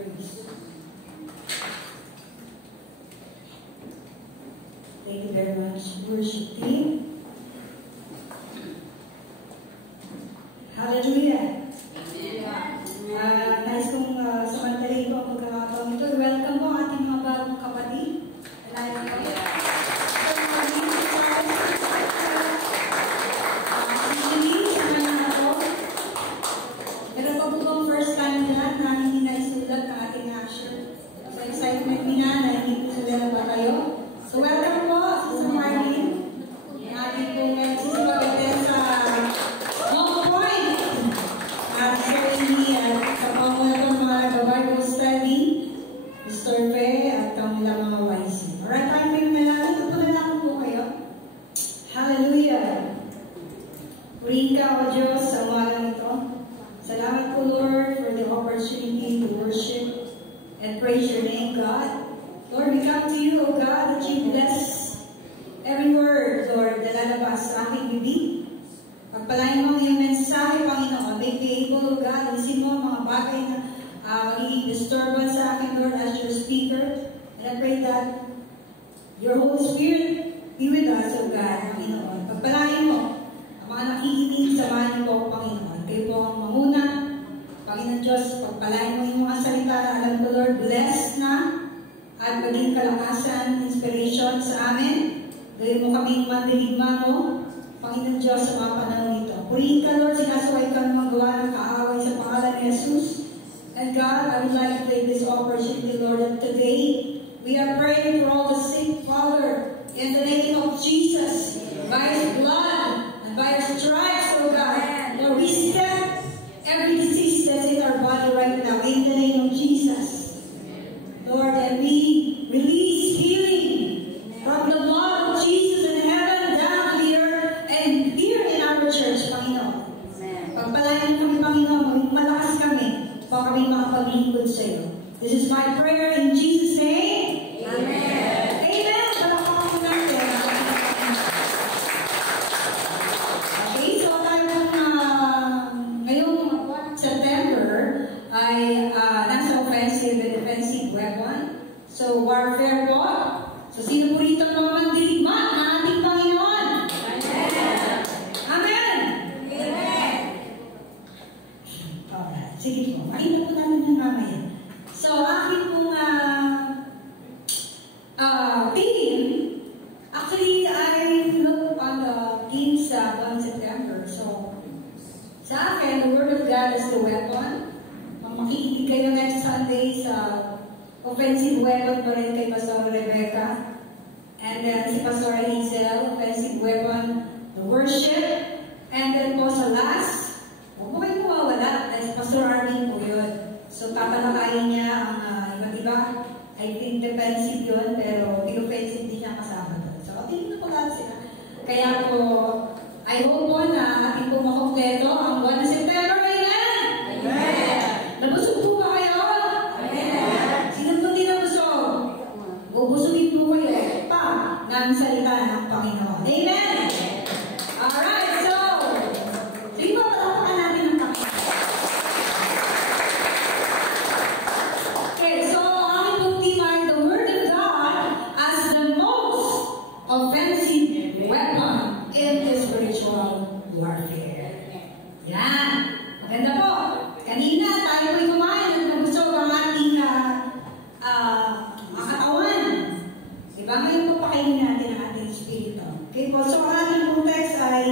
service. Thank you very much, worship team. Hallelujah. Nais kong samantalahin po ang pagkakataon ito. Welcome po ating mga bagong kapatid. Ito po po first time dyan na hindi na isulat ng ating action. Sa excitement nila na hindi po sila ba kayo. So welcome po sa Martin. Ating pong sisipagatan sa Long Point. At certainly sa pangulat ng mga Bible study, Mr. Fe at ang ilang mga YC. Alright, time kayo na lang. Ito po na lang po kayo. Hallelujah. Purihin ka o Diyos sa umagang ito. Salamat po Lord for the opportunity to worship and praise your name, God. Lord, we come to you, O God, that you bless every word, Lord, na lalabas sa aking bibig. Pagpalain mo ang iyong mensahe, Panginoon. Make me able, O God, alisin mo ang mga bagay na magiging disturbance sa akin, Lord, as your speaker. And I pray that your Holy Spirit be with us, O God, Panginoon. Pagpalain mo ang mga nakikinig, samahan niyo po, Panginoon. Kayo po ang manguna. Panginoon Diyos, pagpalain mo yung mga salita na alam ko, Lord, bless na at maging kalakasan, inspiration sa amin. Gawin mo kaming mandiligma mo, Panginoon Diyos, sa mga panahon ito. Purihin ka, Lord, sinasaway ka ng mga gawa ng kaaway sa pangalan ni Jesus. And God, I would like to take this opportunity, Lord, that today we are praying for all the sick, Father, in the name of Jesus, by His blood and by His stripes, O God. Lord, we step every disease that's in our body right now, in the name of Jesus. Lord, and we release healing from the blood of Jesus in heaven down to the earth and here in our church, Panginoon. Pagpalain kami, Panginoon, malakas kami para kami makapaglingkod sa iyo. This is my prayer in Jesus' name. Amen. Amen. Palakpakan natin. Okay, so tayo ngayong September ay nasa offensive and defensive weapon. So, warfare po. So, sino po rito mga mandirigma ng ating Panginoon? Amen! Amen! Amen! Alright, sige po. Makita po namin yung mamaya. So, aking pong team, actually, I look on the team sa buwan September. So, sa akin, the Word of God is the weapon. Makikinig kayo next Sunday sa offensive weapon pa rin kay Pastor Rebecca. And then si Pastor Hazel, offensive weapon, the worship. And then po sa last, huwag mo kayo mawawala, dahil si Pastor Armin po yun. So tatalakayin niya ang iba't iba. I think defensive yun, pero offensive din niya kasama doon. So tingin na po lahat sila. Kaya po, I hope po na ating po makompleto ang 1 September. Amen! Amen! Nabusog po ba kayo? Amen! Sino po din nabusog? Bubusugin po kayo pa ng salita ng Panginoon. Amen! Alright, so, sige po, palapakan natin ang Panginoon. Okay, so, aking pong team ay the Word of God as the most offensive weapon in the spiritual warfare. Yan! Maganda po! Kanina, tayo po'y kumain at nabusog ang ating mga katawan. Diba? Ngayon po pakainin natin ang ating espiritu. Okay po, so ang ating pong text ay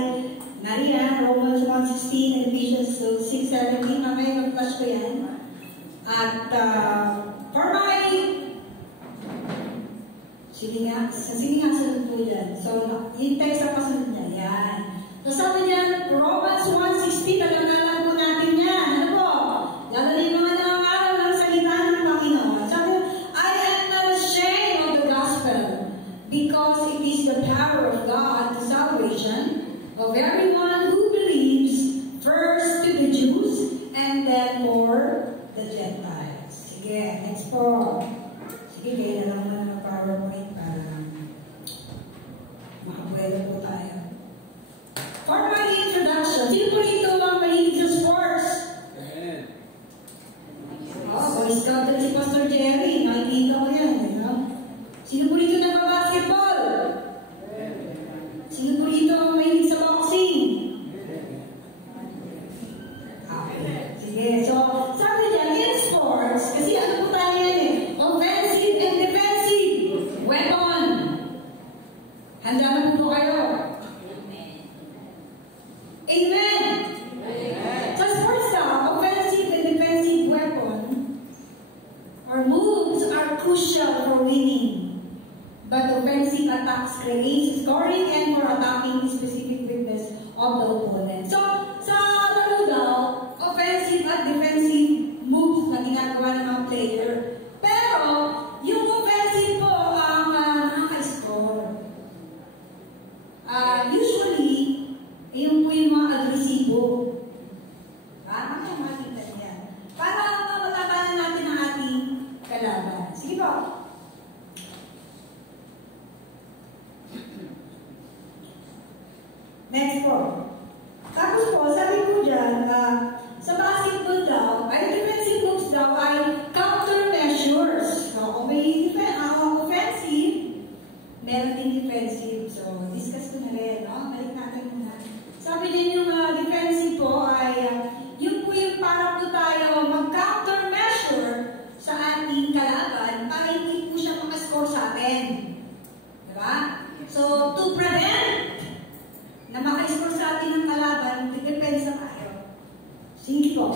nariyan, Romans 1:16 and Ephesians 6:17. Mamaya mag-flash ko yan. At for my sige nga, sunod po dyan. So, yung text ang kasunod niya. Yan. So, sabi niya, Romans 1:16, alam po natin yan. Ano po? Lalo na yung mga nangangaral ng salita ng Panginoon. Sabi niya, I am not ashamed of the gospel because it is the power of God to salvation of everyone who believes, first to the Jews and then for the Gentiles. Sige, next po. Sige, kaya na lang muna ng PowerPoint para makabuelo po tayo. For my introduction, sino po rito ang mahilig sa sports? Oh, Boy Scout Next po. Tapos po, sabi po dyan, sa basketball daw, ay defensive moves daw ay countermeasures. So, kung may offensive, meron din defensive. So, discuss ko na rin, no? Balik natin muna. Sabi din yung defensive po ay, yun po yung para po tayo mag-countermeasure sa ating kalaban para hindi po siya makascore sa atin. Diba? So, to prevent na maka-score sa atin ng kalaban, depensa tayo. Sige po.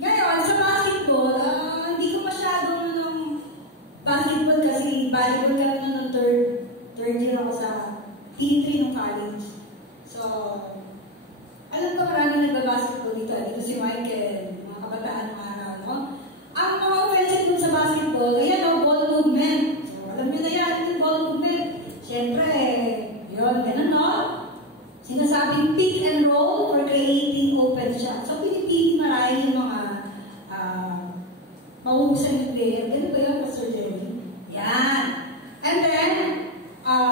Ngayon, sa basketball, hindi ko masyadong basketball kasi volleyball kami nung third year ako sa P3 ng college. So, alam ko marami nagbabasketball dito. Dito si Michael, mga kabataan ng araw, no? Ang mga offensive dun sa basketball, ayan o, ball movement. So, alam nyo na yan, yung ball movement. Siyempre, yun, ganun, no? Sinasabing pick and roll for creating open shot. So, pinipili marami yung mga mahuhusan yung player. Ganun ba yun, Pastor Jenny? Yan. And then,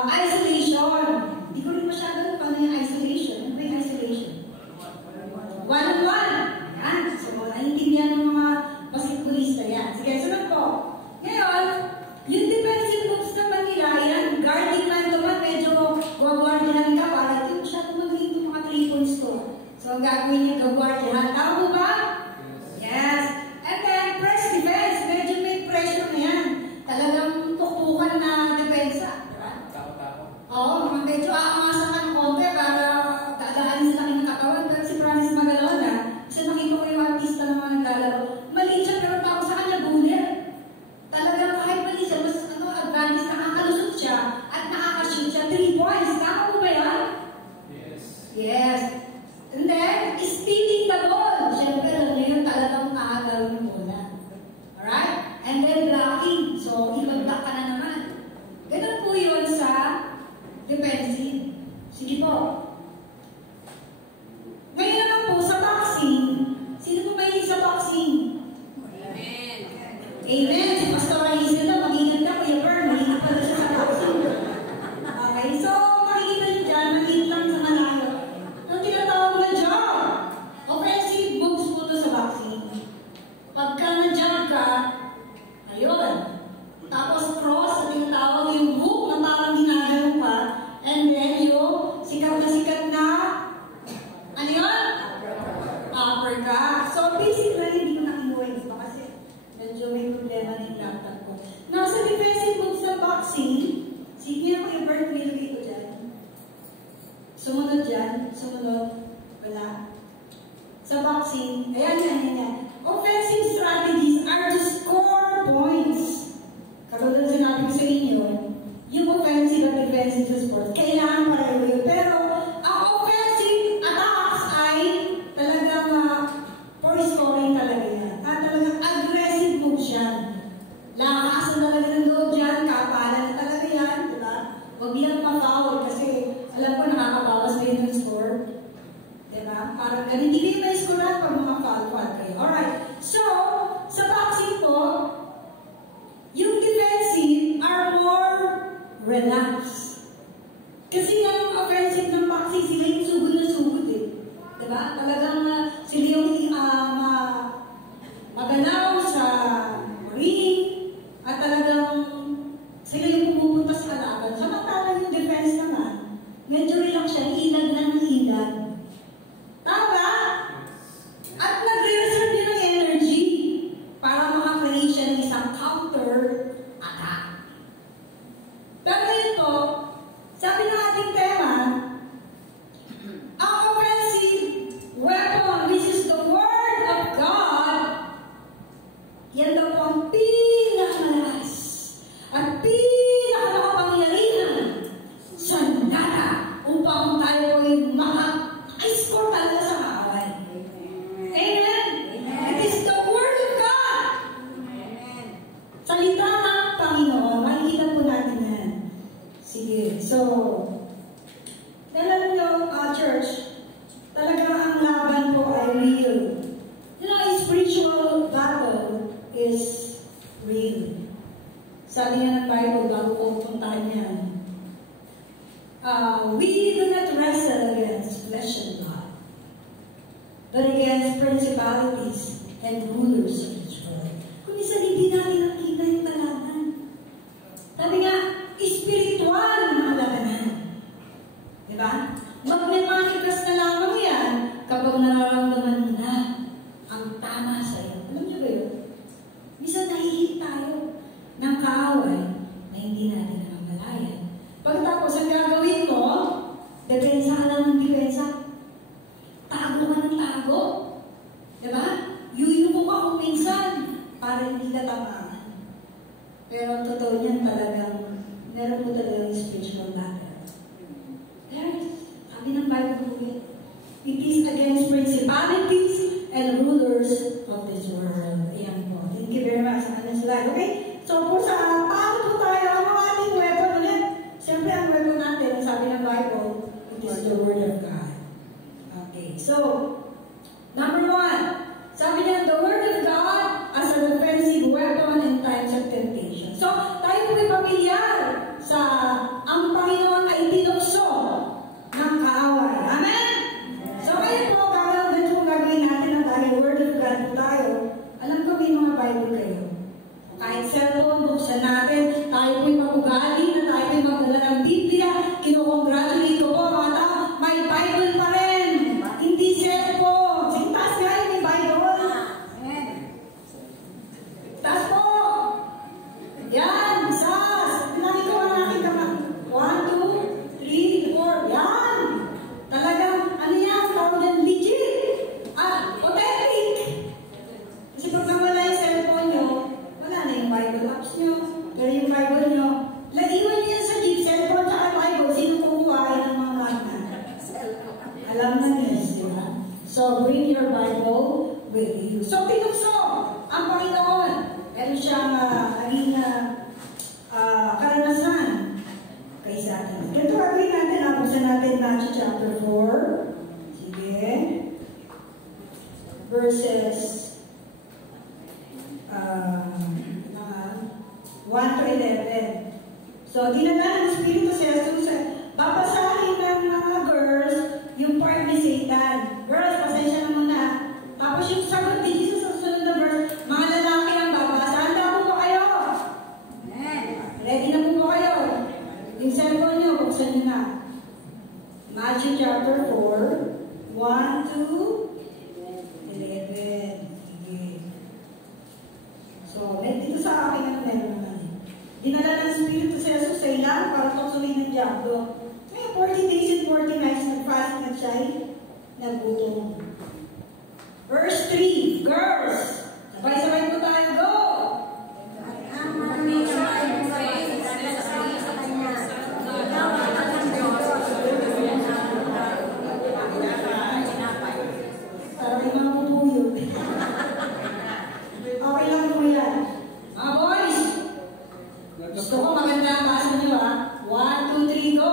isolation. Hindi ko rin masyado paano yung isolation. Ano ba yung isolation? One-on-one. Yan. So, naiintindihan ng mga basketballista yan. Sige, sunod po. Ngayon, yung defensive moves naman nila, yan, guarding man naman, medyo guardian ka para ito siya magaling itong mga 3 points to. So, ang gagawin niya, guardian. Tama po ba? Yes. And then, press defense. Medyo may pressure na yan. Talagang tuktukan na depensa. Diba? Oo, medyo aamasan ka ng konti para dadaanin sa kanyang katawan. Pero si Francis Magalona, kasi nakita ko yung artista na mga naglalaro, maliit siya pero tao sa kanya bulir. Talagang kahit maliit siya, mas advantage, nakakalusot siya at nakakashoot siya 3 points. Tama po ba yan? Yes. Yes. And then, stealing the ball. Siyempre, alam niyo yun, talagang nakagalaw ng bola. Alright? And then, blocking. So, ibag-block ka na naman. Ganun po yun sa defensive. Sige po. Ngayon naman po, sa boxing, sino po mahilig sa boxing? Amen. Amen. Si Pastor Hazel na, mag-ingat ka, Kuya Bern, mahilig pala siya sa boxing. Okay, so, makikita niyo dyan, maliit lang sa malayo. Ang tinatawag na jump. Offensive moves po to sa boxing. Pagka na-jump ka, ayun. Tapos cross, ang tinatawag yung hook na parang ginagano pa. And then yung sikat na, ano yun? Uppercut. So, basically, hindi ko nakinuha dito kasi medyo may problema na yung laptop ko. Now, sa defensive moves sa boxing, sige na ko yung bird wheel dito dyan. Sumunod dyan. Sumunod. Wala. Sa boxing, ayan. Offensive strategies are to score points. Katulad na sinabi ko sa inyo, yung offensive at defensive sa sports, kailangan pareho yun. Pero, ang offensive attacks ay talagang for scoring talaga yan. Talagang aggressive moves yan. Lakasan talaga ng loob dyan, kapalan na talaga yan, diba? Huwag yan ma-foul kasi alam ko nakakabawas din yung score. Diba? Parang ganun, hindi kayo may score pag mga foul kayo. Alright. So, sa boxing po, yung defensive are more relaxed. Kasi yung offensive ng boxing, sila yung sugod na sugod eh. Diba? Talagang sila yung magalaw sa ring at talagang sila yung pumupunta sa kalaban. Samantalang yung defense naman, medyo relax siya, ilag na ng ilag. Tama? At nag-reserve din ng energy para maka-create siya ng isang counter-attack. Pero ito, sabi ng ating tema, ang offensive weapon, which is the Word of God, yan daw po ang pinakamalakas at pinakamakapangyarihan sandata upang tayo ay maka-score talaga sa kaaway. Amen? It is the Word of God. Amen. Salita ng Panginoon, makikita po natin yan. Sige, so, alam nyo, church, talaga ang laban po ay real. You know, a spiritual battle is real. Sabi nga ng Bible, bago ko puntahan yan. We do not wrestle and rulers of this world. Kung minsan hindi natin nakita yung talaman. Sabi nga, espiritual na mga labanan. Diba? Magmemanikas na lamang yan kapag nararamdaman mo na ang tama sa'yo. Alam niyo ba yun? Minsan nahihit tayo ng kaaway na hindi natin namamalayan. Pagkatapos, ang gagawin mo, depensa ka lang ng depensa. Tago ka ng tago. Diba? Yuyuko ka kung minsan para hindi ka tamaan. Pero ang totoo niyan talagang meron po talagang spiritual battle. Yes, sabi ng Bible, it is against principalities and rulers of this world. Ayan po. Thank you very much. Okay? So po sa paano po tayo, ano ating weapon ulit? Siyempre ang weapon natin, sabi ng Bible, it is the Word of God. Okay, so number 1, sabi niya, the Word of God as a defensive weapon in times of temptation. So, tayo po'y pamilyar sa ang Panginoon ay tinukso ng kaaway. Amen? So, kayo po, ganito kung gagawin natin na tayo, Word of God po tayo. Alam ko may mga Bible kayo. Kahit cellphone, buksan natin, tayo po'y mapugali na tayo po'y magdala ng Biblia. Kino-congratulate ko po mga tao, may Bible pa rin. Hindi cellphone. Sige, taas nga yung may Bible. Taas po. Yan, sas. Pinali ko ang aking kamay. 1, 2, 3, 4. Yan. Talagang, ano yan? Tawag yan, legit. Authentic. Kasi pag nawala yung cellphone nyo, wala na yung Bible apps nyo. Pero yung Bible nyo, laiwan nyo yan sa jeep, cellphone at Bible. Sino kumuha ng mga magna? Alam na niya, di ba? So, bring your Bible with you. So, pinukso ang Panginoon. Meron siyang naging karanasan kay sa atin. Ganito gagawin natin, abusan natin Matthew chapter 4. Sige. Verses 1 to 11. So, dinala ng Espiritu si Jesus. Babasahin ng mga girls yung part ni Satan. Girls, pasensya na muna. Tapos yung sagot ni Jesus sa sunod na verse, mga lalaki ang babasa. Handa po ba kayo? Ready na po ba kayo? Yung cellphone nyo, buksan nyo na. Matthew chapter 4, 1 to 11. Sige. So, dito sa akin ang meron naman. Dinala ng Espiritu si Jesus sa ilang para tuksuin ng diablo. Kaya 40 days and 40 nights nag-fast na siya ay nagutom. Verse 3, girls, sabay-sabay po tayo, go! Sarap yung mga pupuyot. Okay lang po yan. Mga boys, gusto ko maganda ang basa nyo ha. 1, 2, 3, go!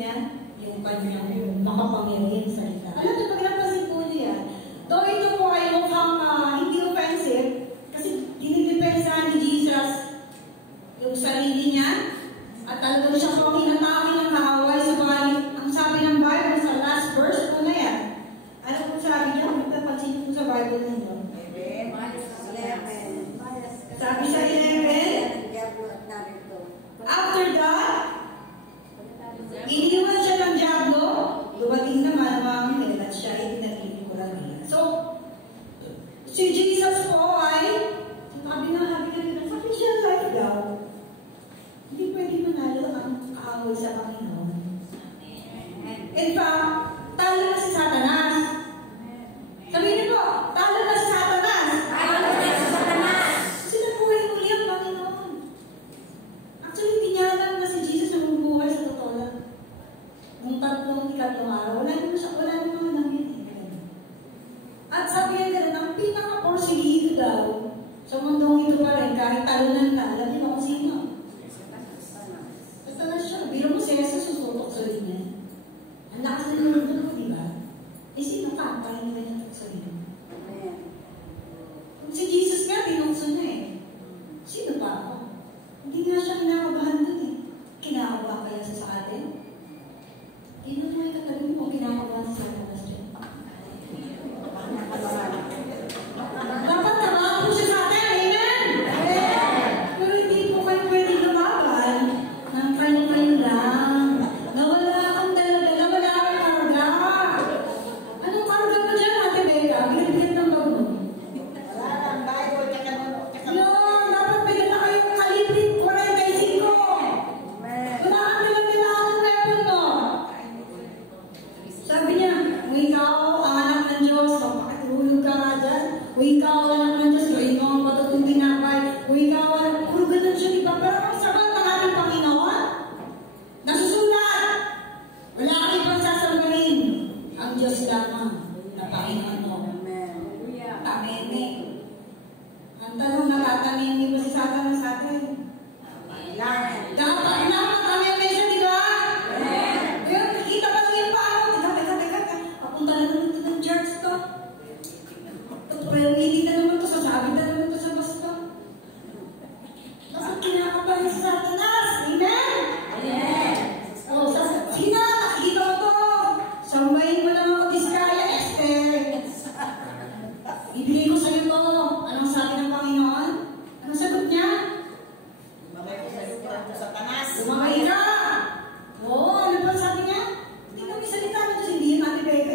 niya? Yung kanyang makapangyarihan salita. Alam niyo, pag napansin po niyo yan, though ito po ay mukhang hindi offensive, kasi dinidepensahan ni Jesus yung sarili niya, at talagang siya po ang hinatake ng kaaway sa bahay. Ang sabi ng Bible sa last verse po na yan, ano po sabi niya? Kung napansin niyo po sa Bible ninyo. Sabi sa 11, after that, iniwan siya ng Diablo, dumating naman ang mga anghel at siya ay pinaglilingkuran nila. So, si Jesus po ay, sabi siya life daw, hindi pwede manalo ang kaaway sa Panginoon. In fact, talo na si Satanas. Sabihin niyo po, talo na si Satanas. Sino po ay muli ang Panginoon? Actually, hindi niya alam na si Jesus ang bubuhay sa totoo lang. Nung ikatlong araw, wala naman lang yun. At sabi niya ganun, ang pinaka-porsigido daw, sa mundong ito pa rin, kahit talunan ka, alam niyo kung sino? Satanas siya. Biro mo si Jesus, susutok sa rin niya. Ang lakas na nung doon, di ba? Eh, sino ka? Pahingi ka niya sa rin. Kung si Jesus nga, tinukso niya eh. Sino pa ako? Hindi nga siya kinakabahan doon eh. Kinakabahan kaya sa atin? Hindi na naman katalong kung kinakabahan sa Satanas dyan. Dapat tama po siya sa atin, amen? Pero hindi po kayo pwede lumaban ng kayo-kayo lang. Nawala kang dala-dala, wala kang karga. Anong karga mo dyan, Ate Becca? Binibigyan ng bago. Wala lang, Bible, tsaka Yun, dapat bigyan na kayo kalibrit 45. Wala kang dala-dala ng weapon mo. Sabi niya, kung ikaw ang anak ng Diyos, mapakatulog ka nga dyan. Kung ikaw ang anak ng Diyos, gawin mo ang patutong tinapay. Kung ikaw ang puro ganun siya, di ba? Pero ang sabat ng ating Panginoon, nasusulat. Wala kang ibang sasambahin. Ang Diyos lamang na Panginoon mo. Tamene. Ang tanong, natatamene ba si Satanas sa atin? Dapat na, matamene siya, di ba? Kaya nakikita pa lang yung pao. Teka. Papunta na naman ito ng church to. Hindi na naman ito, sasabi na naman ito sa basto. Bakit kinakabahan si Satanas? Amen? O, sino? Nakikita mo to. Sambahin mo lang ako, Diskaya, Esther. Ibigay ko sa'yo to. Anong sabi ng Panginoon? Anong sagot niya? Sumakay ka! Oo, ano pa sabi niya? Hindi kami salita na Diyos, hindi yun Ate Becca.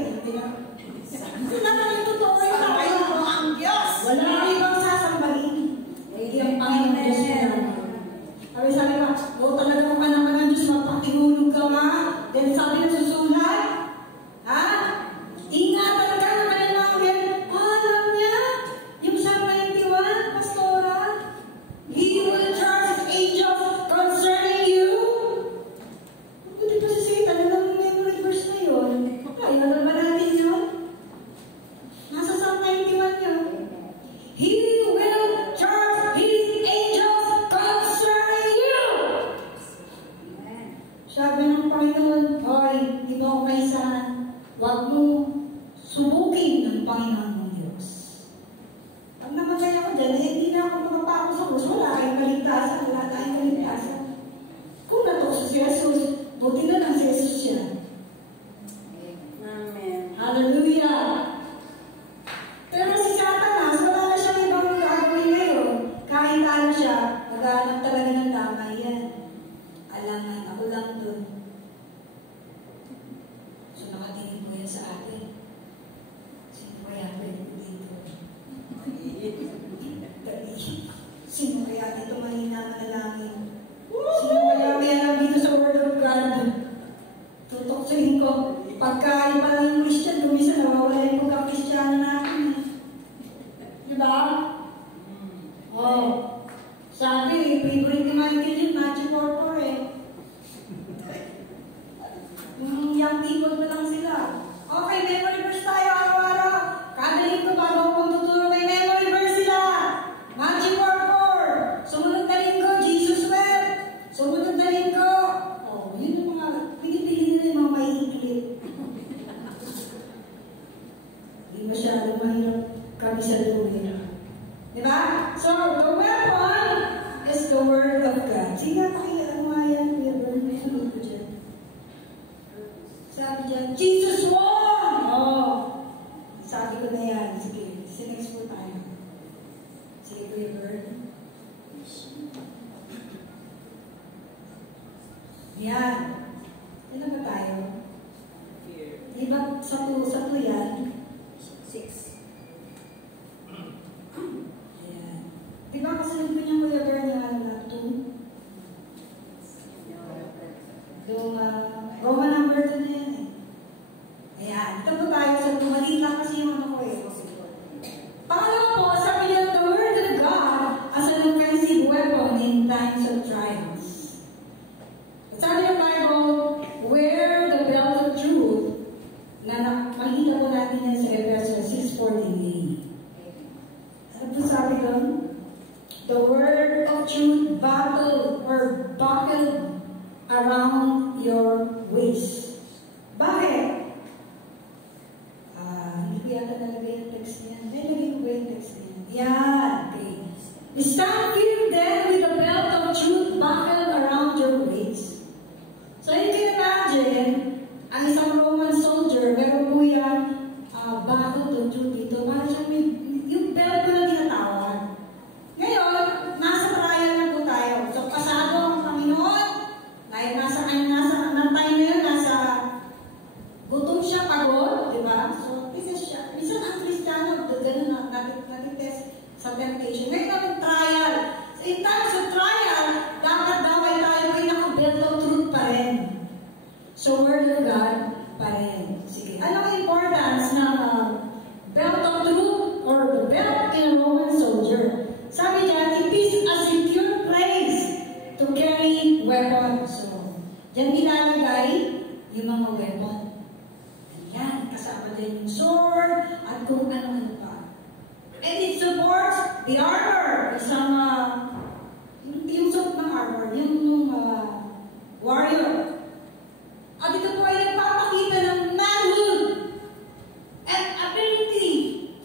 Hindi naman yung totoo yung Sambahin mo ang Diyos. wala kang ibang sasambahin. Hindi ang Panginoon Diyos mo lang. Sabi ka, talaga kung ka naman ng Diyos, mapakihulog ka nga. Then sabi na susulat, ha? Ingatan ka ng kanyang anghel. Alam niya, yung Psalm 91, Pastora, He will charge His angels concerning you. Hindi pa si Satan, alam mo memory verse na yun. Kaya alam ba natin yun? Nasa Psalm 91 yun. He will charge His angels concerning you. Sabi ng Panginoon, hoy, di ba ako kaisahan? Huwag mo subukin ng Panginoon mong Diyos. Pag namatay ako dyan, hindi na ako makapako sa krus. Wala kayong kaligtasan, wala tayong kaligtasan. Kung natukso si Jesus, buti na lang si Jesus siya. Hallelujah! Pero si Satanas, wala na siyang ibang gagawin ngayon. Kahit ano siya, maghanap talaga ng tama yan. Alangan, ako lang dun. So nakatingin po yan sa atin. Sino kaya pwede dito? Sino kaya dito mahina manalangin? Sino kaya may alam dito sa Word of God? Tutuksohin ko. Pagka yung parang yung Christian, kumisa nawawala yung pagka-Christian natin. Diba? Oh. Sabi, favorite ni Michael yun, Matthew 4:4 eh. Yung young people na lang sila. Okay, memory verse tayo araw-araw. Kada linggo bago akong tuturo, may memory verse sila. Matthew 4:4. Sumunod na linggo, Jesus wept. Sumunod na linggo. Oh, yun yung mga pinipili na Jesus won! Oh, sabi ko na yan. Sige, next po tayo. Sige, Kuya Bird. Yan. Ilan ba tayo? Diba, sa yan? 6. Ayan. Diba kasunod ko niya Kuya Bird na 2? Yung Roman number 2 na yan eh. Ayan. Ito po tayo sa tumalita kasi yung ano ko eh. Pangalawa po, sabi niya, the word of God as an offensive weapon in times of trials. Sabi ng Bible, wear the belt of truth na makita po natin yan sa Ephesians 6:14. Ano po sabi doon? The word of truth buckled around your waist. Bakit? Hindi ko yata nalagay yung text niyan. Nalagay ko ba yung text niyan? Yan. Okay. Stand firm then with the belt of truth buckled around your waist. So you can imagine, ang isang Roman soldier, meron po yan buckled of truth dito. Para siya yung belt ko na tinatawag. Ngayon, nasa trial na po tayo. So pasado ang Panginoon. Dahil nasa time na yun, nasa gutom siya, pagod, di ba? So, minsan ang Kristiyano, gano'n natin-test sa temptation. Ngayon ang trial. So, in times of trial, dapat daw ay tayo ay naka-belt of truth pa rin. So, word of God pa rin. Sige. Ano ang importance ng belt of truth or the belt in a Roman soldier? Sabi niya, it is a secure place to carry weapons. So, diyan nilalagay yung mga weapon. Ayan, kasama din yung sword at kung ano-ano pa. And it supports the armor. Isang, yung suit ng armor, yung warrior. At ito po ay nagpapakita ng manhood and ability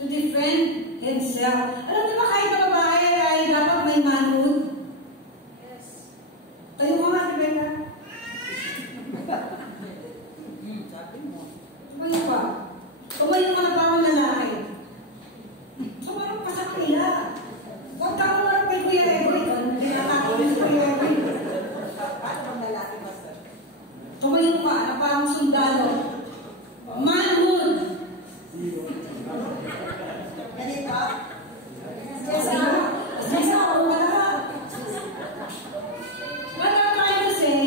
to defend himself. Alam niyo ba kahit na babae ay dapat may manhood? Yes. Tayo mo nga, Rebecca. Sabi mo. Tumayo pa. Tumayo ka na parang lalaki. Tumayo ka sa kanila. Huwag ka kumarap kay Kuya Egoy. Hindi nakakawin si Kuya Egoy. Paano bang lalaki, Pastor? Tumayo ka na parang sundalo. Manhood. Ganito? What I'm trying to say,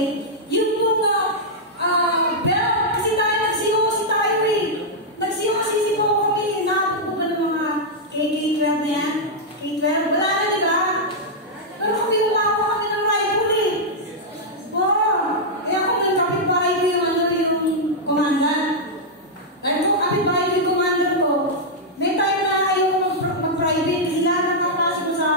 yung mga belt, kasi tayo nagsiyosi tayo eh. Nagsiyosi po kami. Nakapupo ka ng mga K-12 na yan. K-12, wala na diba? Pero kami wala kami ng rifle eh. Wow! Kaya kung nagkapit-bahay ko yung commandant. Dahil kung kapit-bahay ko yung commandant ko, may time na ayaw mag-private. Kasi lahat nakapasok sa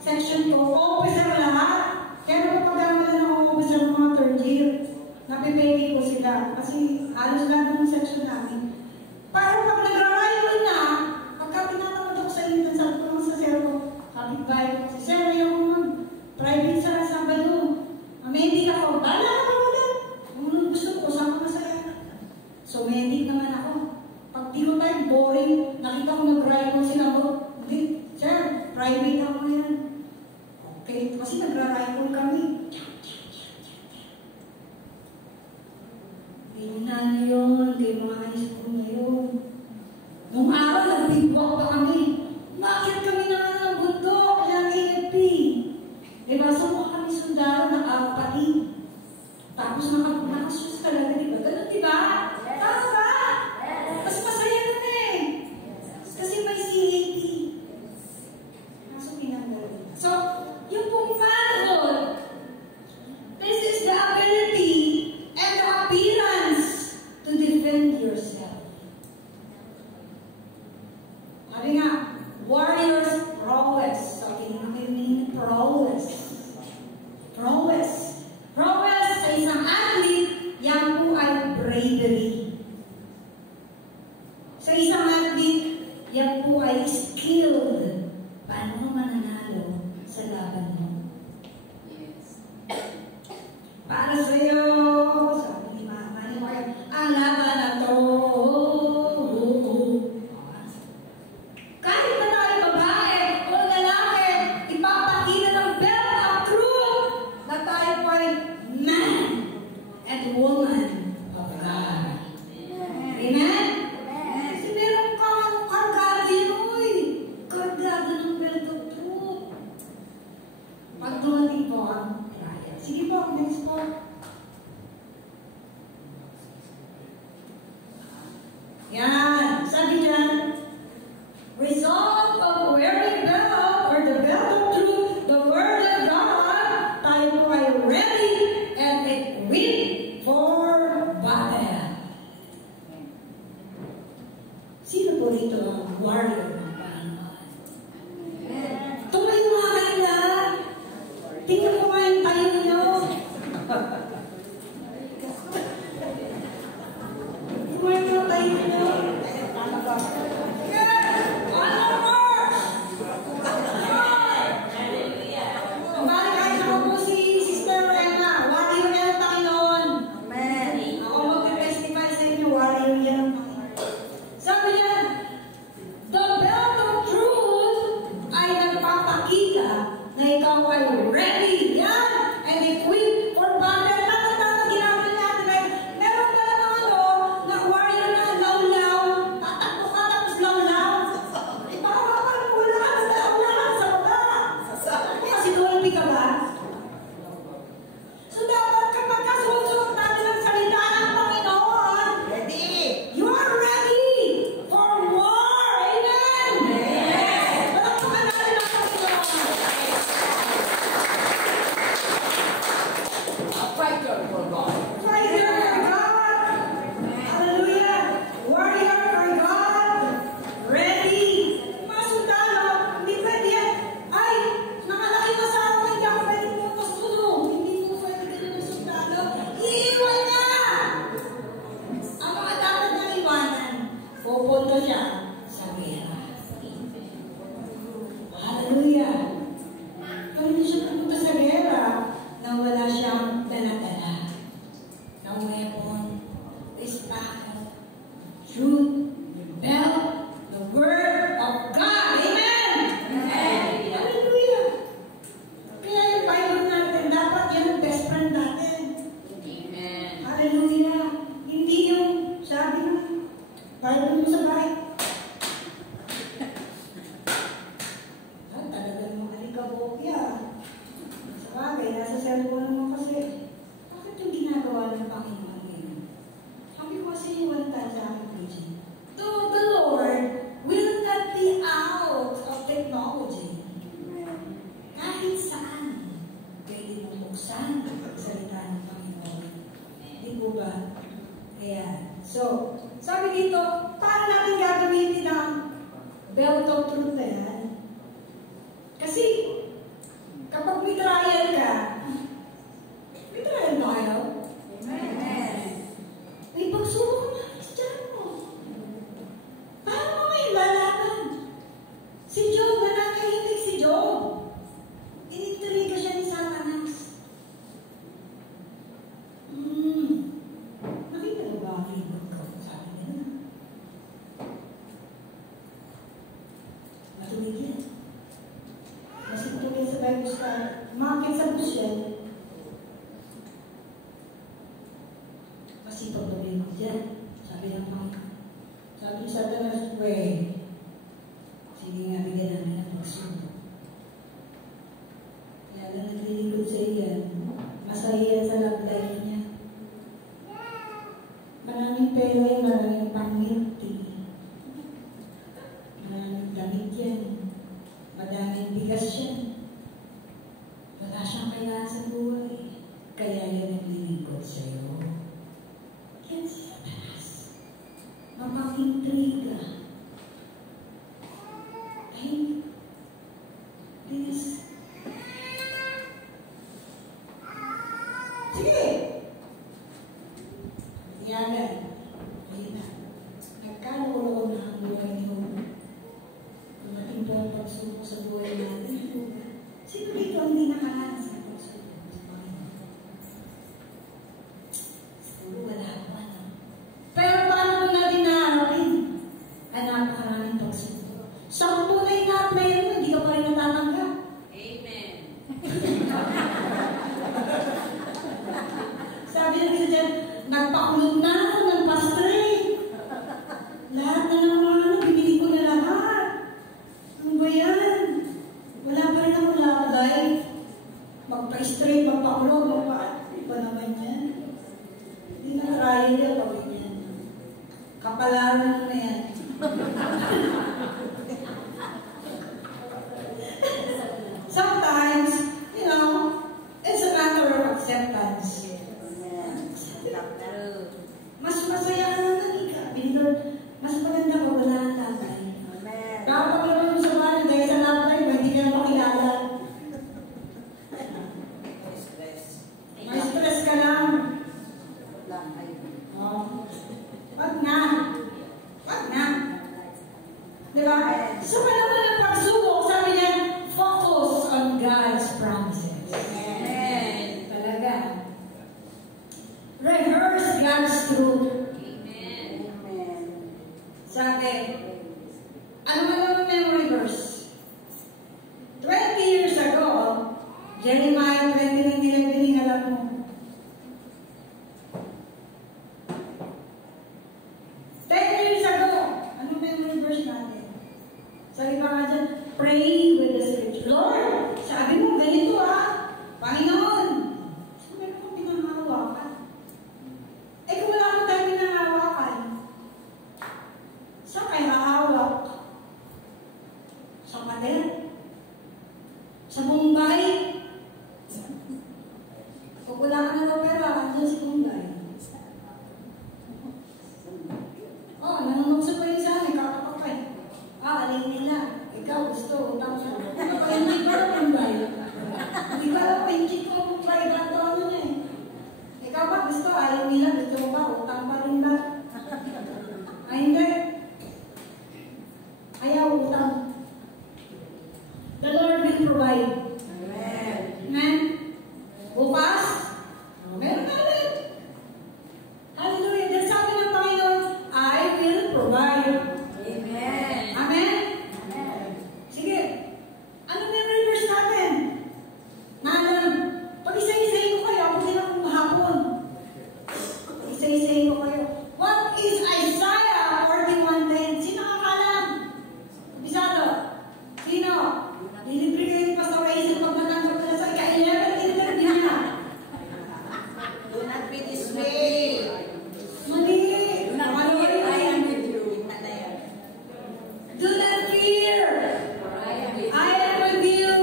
section ko. Officer lahat. Kaya napapagama lang ako officer ng mga third year. Napipili ko sila. Kasi halos lahat ng section namin. Pero pag nagra-rifle na, pagka pinatawad ako sa inyo, sabi ko lang sa sir ko, kapit-bahay ko kasi, sir, ayaw ko mag-private sa Sabado. Medic ako. Bala ka ulit. Kung gusto ko, saan ko masaya. So, medic naman ako. Pag di ko tayo boring, nakita ko nag-rifle sila mo. Hindi, sir, private ako yan. Okay, kasi nagra-rifle kami. Ayun na yun, kay mga high school na yun. Nung araw, nag-bivouac pa kami. Makit kami ng bundok, yung AFP. Diba, so mukha kami sundalo, nakapati. Tapos nakasus talaga, diba? Ganun, diba? Tama ba? Mas masaya nun eh. Kasi may CAT. Kaso pinanggal. So, yung pong manhood, this is the ability and the appearance to defend yourself. Sabi nga, warriors Yan. Sabi dyan, result of wearing belt or the belt of truth, the word of God, tayo po ay ready and equipped for battle. Sino po rito ang warrior ng Panginoon? Tumayo nga kayo lahat. Tingnan mo nga yung tayo nyo. Tumayo nga tayo nyo. Nagpakulot na ako ng pastre. Lahat na ng mga binili ko na lahat. Ano ba yan? Wala pa rin ako lahat dahil magpa-straight, magpakulot, iba naman yan. Hindi na trial yan, pag yan. Papalaran mo na yan. Sometimes, you know, it's a matter of acceptance. Mas masaya ka na nanika. Lord, mas maganda ka wala ang tatay. Kapag mo sa bahay, dahil sa tatay, hindi ka na makilala. May stress ka lang. Oh. Wag na. Wag na. Diba? Sa panahon ng pagsubok, sabi niya, focus on God's promises. Amen. Talaga. Rehearse God's truth. Amen. Sabi, ano man ang memory verse? 20 years ago, Jeremiah 20:11 alam mo. 10 years ago, ano memory verse natin? Sabi pa nga dyan, pray with the scripture. Lord, sabi mo ganito Panginoon, saan meron kong pinangahawakan? Kung wala mo tayo pinangahawakan, saan kayo hahawak? Sa pader? Sa Mumbai? Kung wala ka na pera, andyan si Mumbai. Nanunokso pa rin sa amin, kakapakay. Alin nila. Ikaw gusto, utang siya. Hindi ka lang Mumbai. Hindi ka lang pinchit mo Mumbai. Ganto ano niya eh. Ikaw ba gusto, alin nila, gusto mo ba, utang pa rin ba? Ay hindi. Ayaw utang. The Lord will provide. Amen. Amen. Bukas, meron namin. Hallelujah. Dahil sabi ng Panginoon, I will provide. Amen. Amen? Amen. Sige. Ano na yung reverse natin? Naalam. Pag isa-isayin ko kayo, ako din akong mahapon. Isa-isayin ko kayo. What is Isaiah 41:10? Sino kakalam? Bisado? Sino? Lilibre kayo yung Pastor Raisin pag natanggap na sa ika-11 interview niya. Do not be dismayed. Mali. I am with you. Do not fear. I am with you.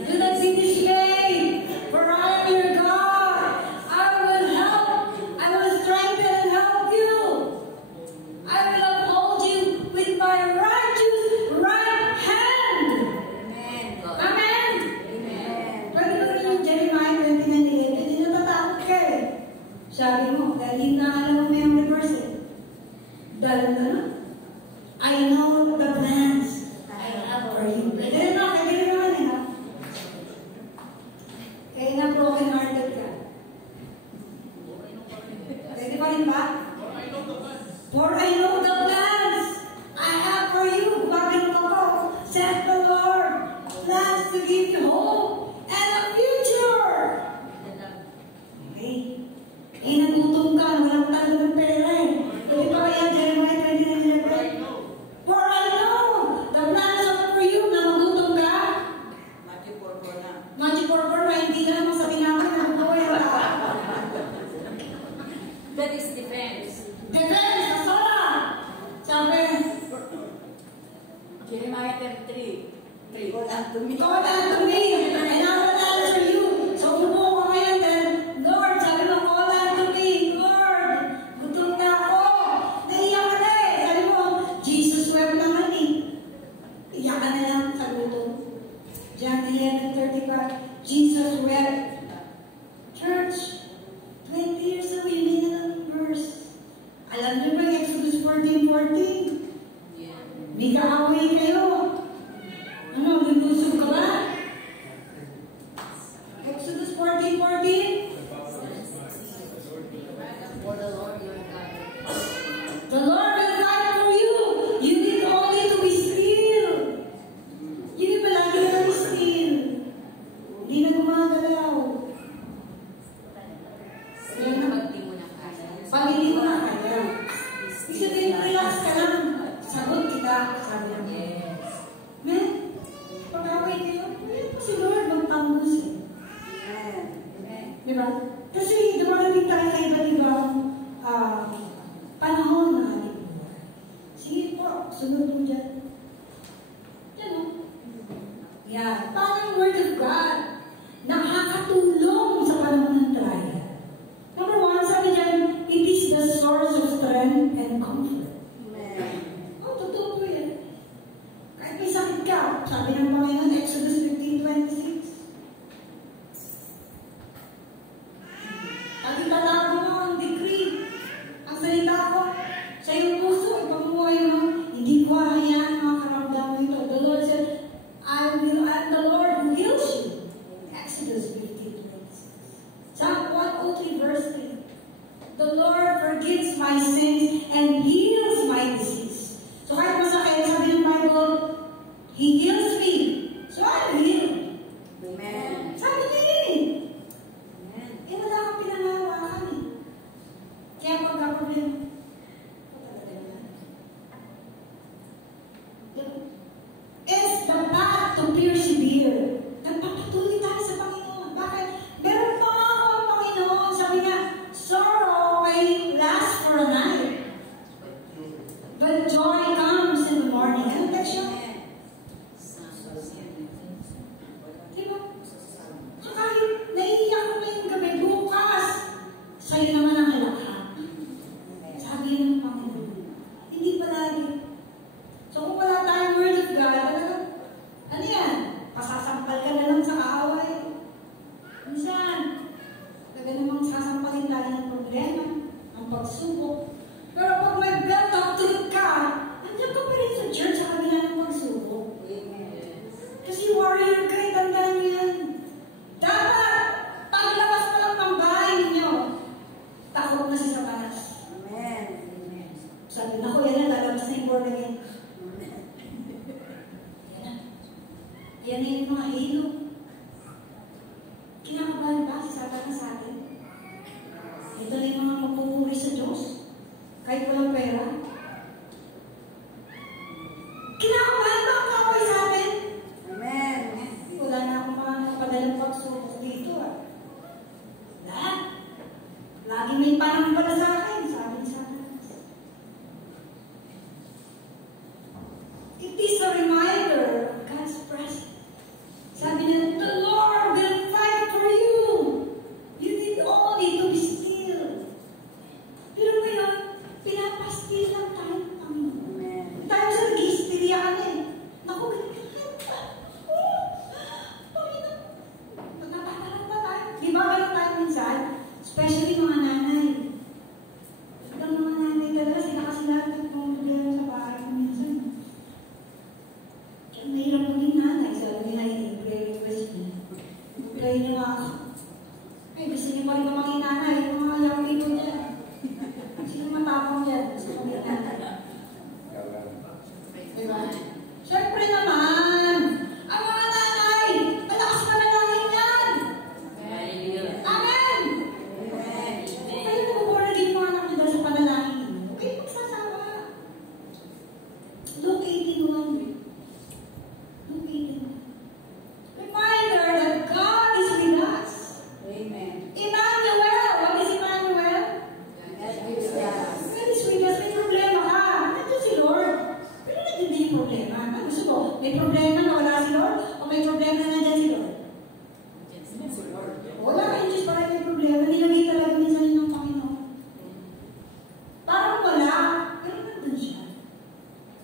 Do not be dismayed. For I am your God. I will help. I will strengthen and help you. I will uphold you with my righteous right hand. Amen. Amen. Pwede mo rin yung Jeremiah 29:11. Hindi natatakot ka eh. Sabi mo, dahil na alam mo may verse eh. Dahil na, I know the plans I have for you. Pwede na, kaya naman eh ha. Kaya na broken hearted ka. Pwede pa rin ba? For I know the plans I have for you. Bakit ka po? Said the Lord. Plans to give you hope and a future. Okay. Nagutom ka, walang talo ng pera eh. Pwede pa kaya Jeremiah 29:11? For I know the plans are for you na magutom ka. Maji-porpor na hindi ka naman sa tinapin na buhay ang tao. That is defense. Defense, asala. Sabi, Jeremiah 33:3. Call unto me. God unto me, and I will answer you. So umupo ko ngayon then, Lord, sabi mo, call unto me, Lord, gutom na ako. Naiyak ka na eh. Sabi mo, Jesus wept naman eh. Iyak ka na lang sa gutom. John 11:35, Jesus wept. Church, 20 years ago, yun din na ng verse. Alam niyo ba, Exodus 14:14? May kaaway kayo. Ano, naglusog ka ba? Exodus 14:14? For the Lord your God. The Lord will fight for you. You need only to be still. Yun yung palagi na be still. Hindi na gumagalaw. Yan na pag di mo na kaya. Pag hindi mo na kaya. Ibig sabihin, relax ka lang. Sagot kita. Sabi niya. Yes. Men, pag-away kayo, si Lord magpambus eh. Di ba? Kasi dumarating tayo sa iba't ibang panahon na my sins and heals my disease. So kahit masakit, sabi ng Bible, He heals me. So I'm healed. Amen. Sabi niya yun eh. Amen. Eh wala kang pinangawakan eh. Kaya pagka-problema, it's the path to persevere. Nagpapatuloy tayo sa Panginoon. Bakit? Meron pa nga ako ang Panginoon. Sabi nga, sorrow may last for a night, but joy comes in the morning. Ano text yun? Diba? So kahit naiiyak ko ngayong gabi, bukas, sa'yo naman ang halakha. Sabi yun ng Panginoon. Hindi palagi. So kung wala tayong word of God, talagang, ano yan? Pasasampal ka na lang sa kaaway. Minsan, talaga namang sasampalin tayo ng problema, ng pagsubok. Pero pag may belt of truth ka, nandiyan ka pa rin sa church sa kabila ng pagsubok. Kasi warrior ka, tandaan niyo yan. Dapat, paglabas pa lang ng bahay ninyo, takot na si Satanas. Amen. Amen. Sabi na ko, yan na, lalabas na yung born again. Yan na yung mga halo. Kinakabahan ba si Satanas sa atin? Ito na yung mga magpupuri sa Diyos. Kahit walang pera. Kinakabahan ba ang kaway sa atin? Amen. Wala na akong mga nakapadalang pagsubok dito ah. Lahat. Lagi may panambala sa akin, sabi ni Satanas. It is a reminder of God's presence. Sabi niya, the Lord will fight for you. You need only to be still. Pero ngayon, pinapastil lang tayo ng Panginoon. Amen. Tayo sa nag-hysteria ka na eh. Naku, Panginoon, natatarang pa tayo. Di ba ganun tayo minsan? Especially mga nanay. Ang mga nanay talaga, sila kasi lahat ng problema sa bahay ko minsan. Kaya mahirap maging nanay. Sabi nila yung prayer request niya. Pray niyo ako. Ay, gusto niyo pa rin ba maging nanay? Yung mga young people dyan. Sino matapang dyan? Gusto ko maging nanay. Diba? Siyempre naman, ang mga nanay, malakas na namin yan. Amen! Kayo po, born again mga anak niyo dahil sa panalangin niyo. Okay, magsasawa. Luke 18:1. Luke 18:1. Reminder that God is with us. Amen. Emmanuel! What is Emmanuel? God is with us. God is with us. May problema ka. Nandun si Lord. Pero nandun din yung problema. Ano gusto mo? May problema na wala si Lord? O may problema na nandyan si Lord? Wala kayo Diyos para may problema. Nilagay talaga minsan yun ng Panginoon. Parang wala. Pero nandun siya.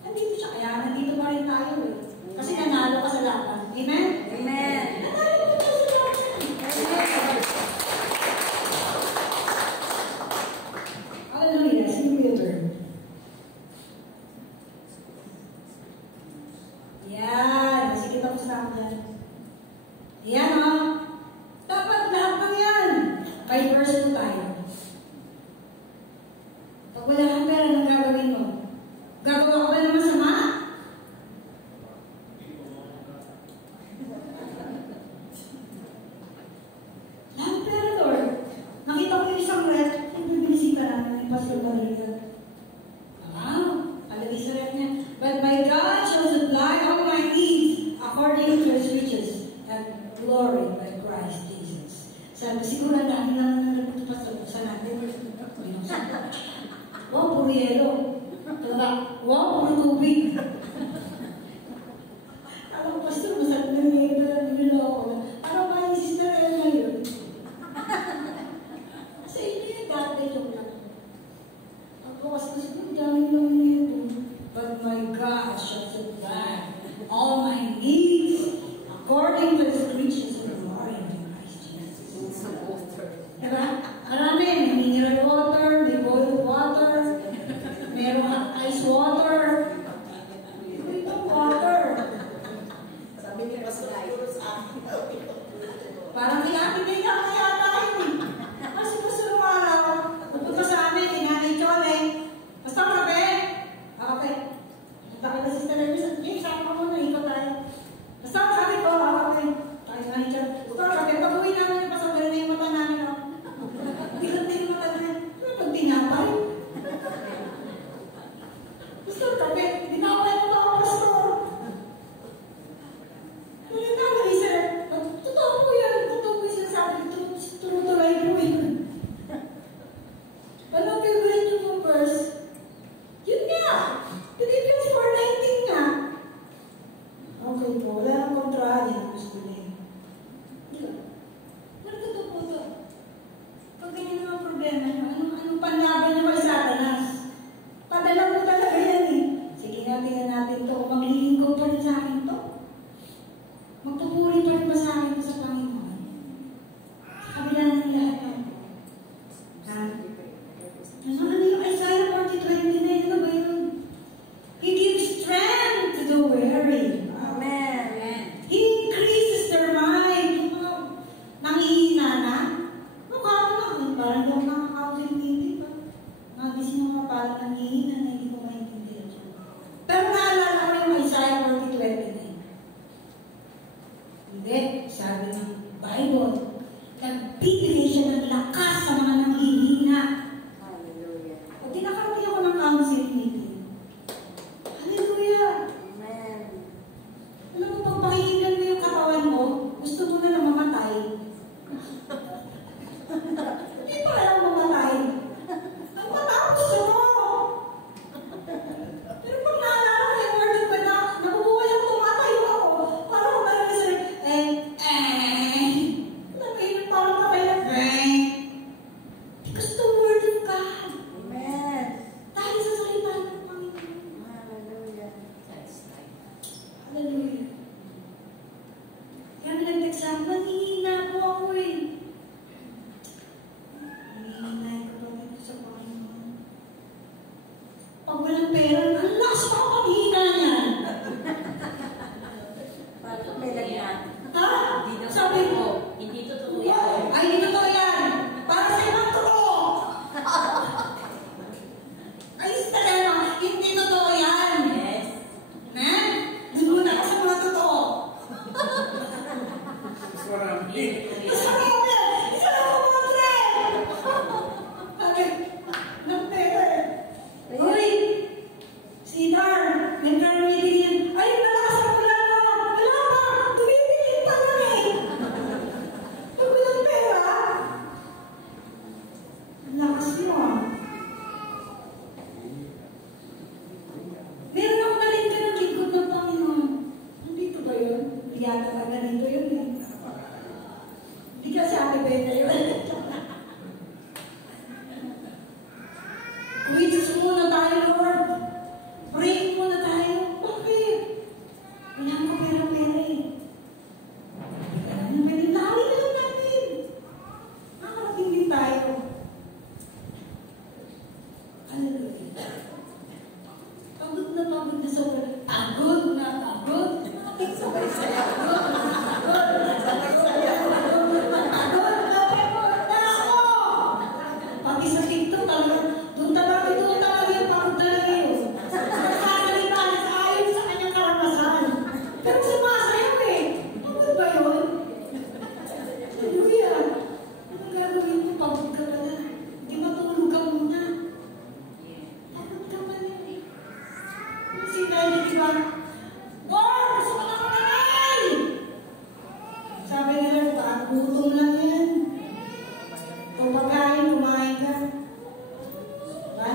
Nandito siya. Kaya nandito pa rin tayo eh. Kasi nanalo ka sa laban. Amen? Amen. Nanalo ka sa laban. Hallelujah. Sing mo yung turn. Yan. Sige, tapos na ako dyan. Yan o. Dapat lahat ng yan. Kay verse 2 tayo. Pag wala kang pera, anong gagawin mo? Gagawa ka ba ng masama? Lahat pera, Lord. Nakita ko yung isang ref, yung bibinisita namin, yung Pastor Maria. Wow! Alagay sa ref niya. But my God shall supply all my needs according to His riches and glory by Christ Jesus. Sabi, siguro ang dami lang nalagay Pastor sa natin. Wow, puro yelo. Wow, puro tubig. Alam ko, Pastor, masarap na yelo na nilo ako. Ano ba yung Sister Elma yun? Sa inyo yung dati yung lang. Ako kasi siguro, dami lang nito. But my God shall supply all my needs according to His riches and glory in Christ Jesus. Diba? Marami. May mineral water, may boiled water, merong ice water. Hallelujah. Pagod na sobrang. Pagod na pagod. Sabay-saya. Pagod na ako. Pati sa TikTok talaga, doon talaga yung pagod talaga yun. Nagsasalita sa ayon sa kanyang karanasan. Pero sumasayaw eh. Pagod ba yun? Hallelujah. Anong gagawin mo? Pagod ka pala. Hindi matulog ka muna. Pagod ka pala eh. Sinabi, di ba? Lord, gusto ko na kumain! Sabi nila, gutom lang yan. Kung pagkain, kumain ka. Diba?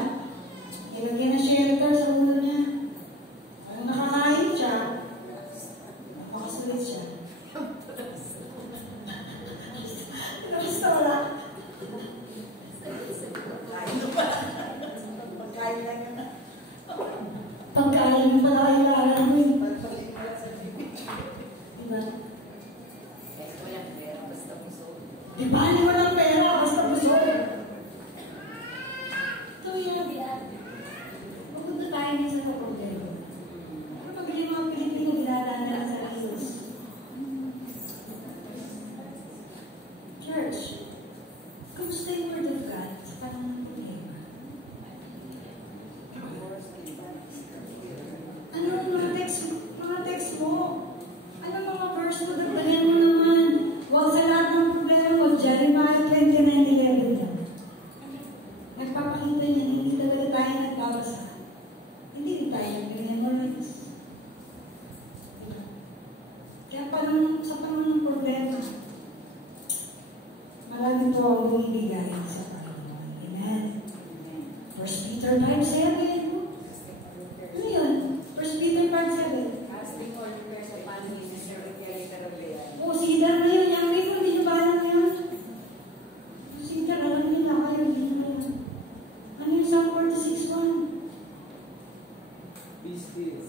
Ilagyan na shelter sa ulo niya. Ang nakakain siya, napakasulit siya. Basta wala. Pagkain lang yan. Pagkain pala kailangan mo eh. Diba? Walang pera, basta puso. Diba? Walang pera, basta gusto. Ito yan, yan. Pupunta tayo din sa problema. Ano pabili mga Pilipino ginadaan sa ayos? Church, kamusta yung word of God sa panahon ng problema? Ano ang mga text mo? Ano ang mga verse mo? Dagdagan mo naman. Huwag sa lahat ng problema mo. Jeremiah 29:11 lang. Nagpapakita niya, hindi talaga tayo nagbabasa. Hindi rin tayo nag-memorize. Kaya sa panahon ng problema, marami po ang bumibigay sa Panginoon. Amen. 1 Peter 5:7. Ano yun? 1 Peter 5:7. Casting all your cares upon Him, and Sir, with your little O, Cedar na yun. Yung rito, hindi nyo ba alam na yun? Cedar, alam nyo na kayo. Hindi nyo alam. Ano yung Psalm 46:1? Be still.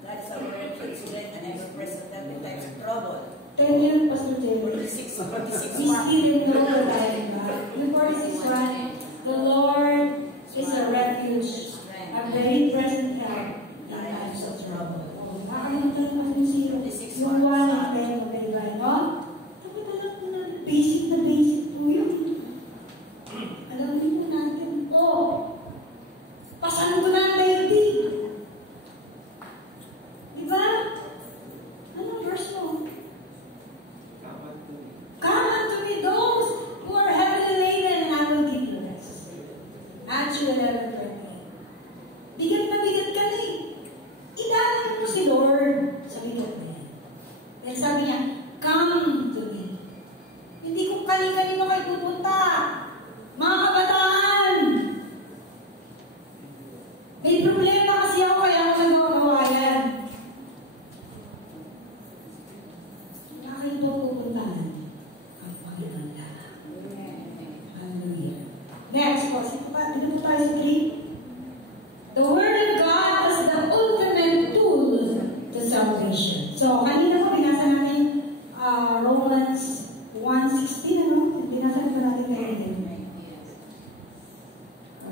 That's our refuge and ever present help in times of trouble. 10 yun, Pastor Taylor. 46, Be still and know that I am God. Yung 46:1, the Lord is a refuge, a very present help in times of trouble. Nakakalimutan mo yung zero. Yung 1 and 10, okay ba? No? Dapat alam mo na, basic po yun. Alamin mo natin. Pasan ko na ang baby. Diba? Anong verse mo? Come unto me those who are heavily laden, and I will give you rest. Actually, 11:13. Bigat na bigat ka na eh. Idaanan mo si Lord sa bigat na yan. Dahil sabi niya, come to me. Hindi kung kani-kanino kayo pupunta. Mga kabataan! May problema kasi ako kaya ako nagawa yan. Bakit ito pupuntahan? Ang Panginoon na. Hallelujah. Next, dito po tayo sa 3. The Word of God is the ultimate tool to salvation. So, kanina po, binasa natin Romans 1:16, ano? Binasa natin ngayon.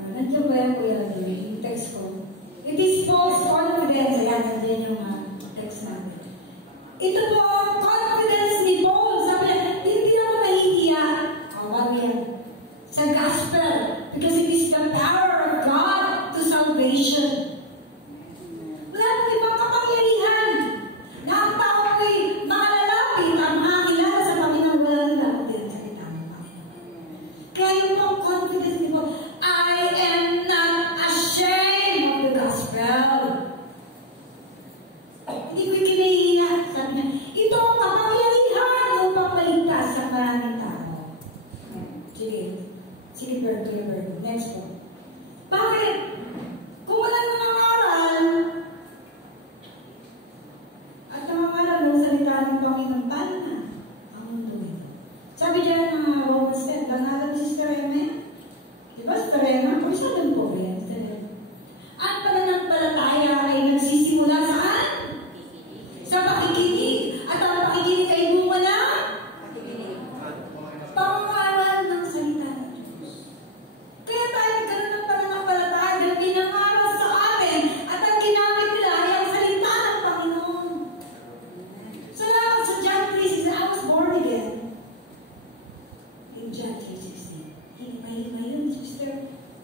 Nandiyan ba yan, Kuya? Yung text ko. It is Paul's confidence. Ayan, nandiyan yung text natin. Ito po, confidence ni Paul. Sabi niya, hindi ako nahihiya. Bago yan. Sa gospel. Because it is the power of God to salvation.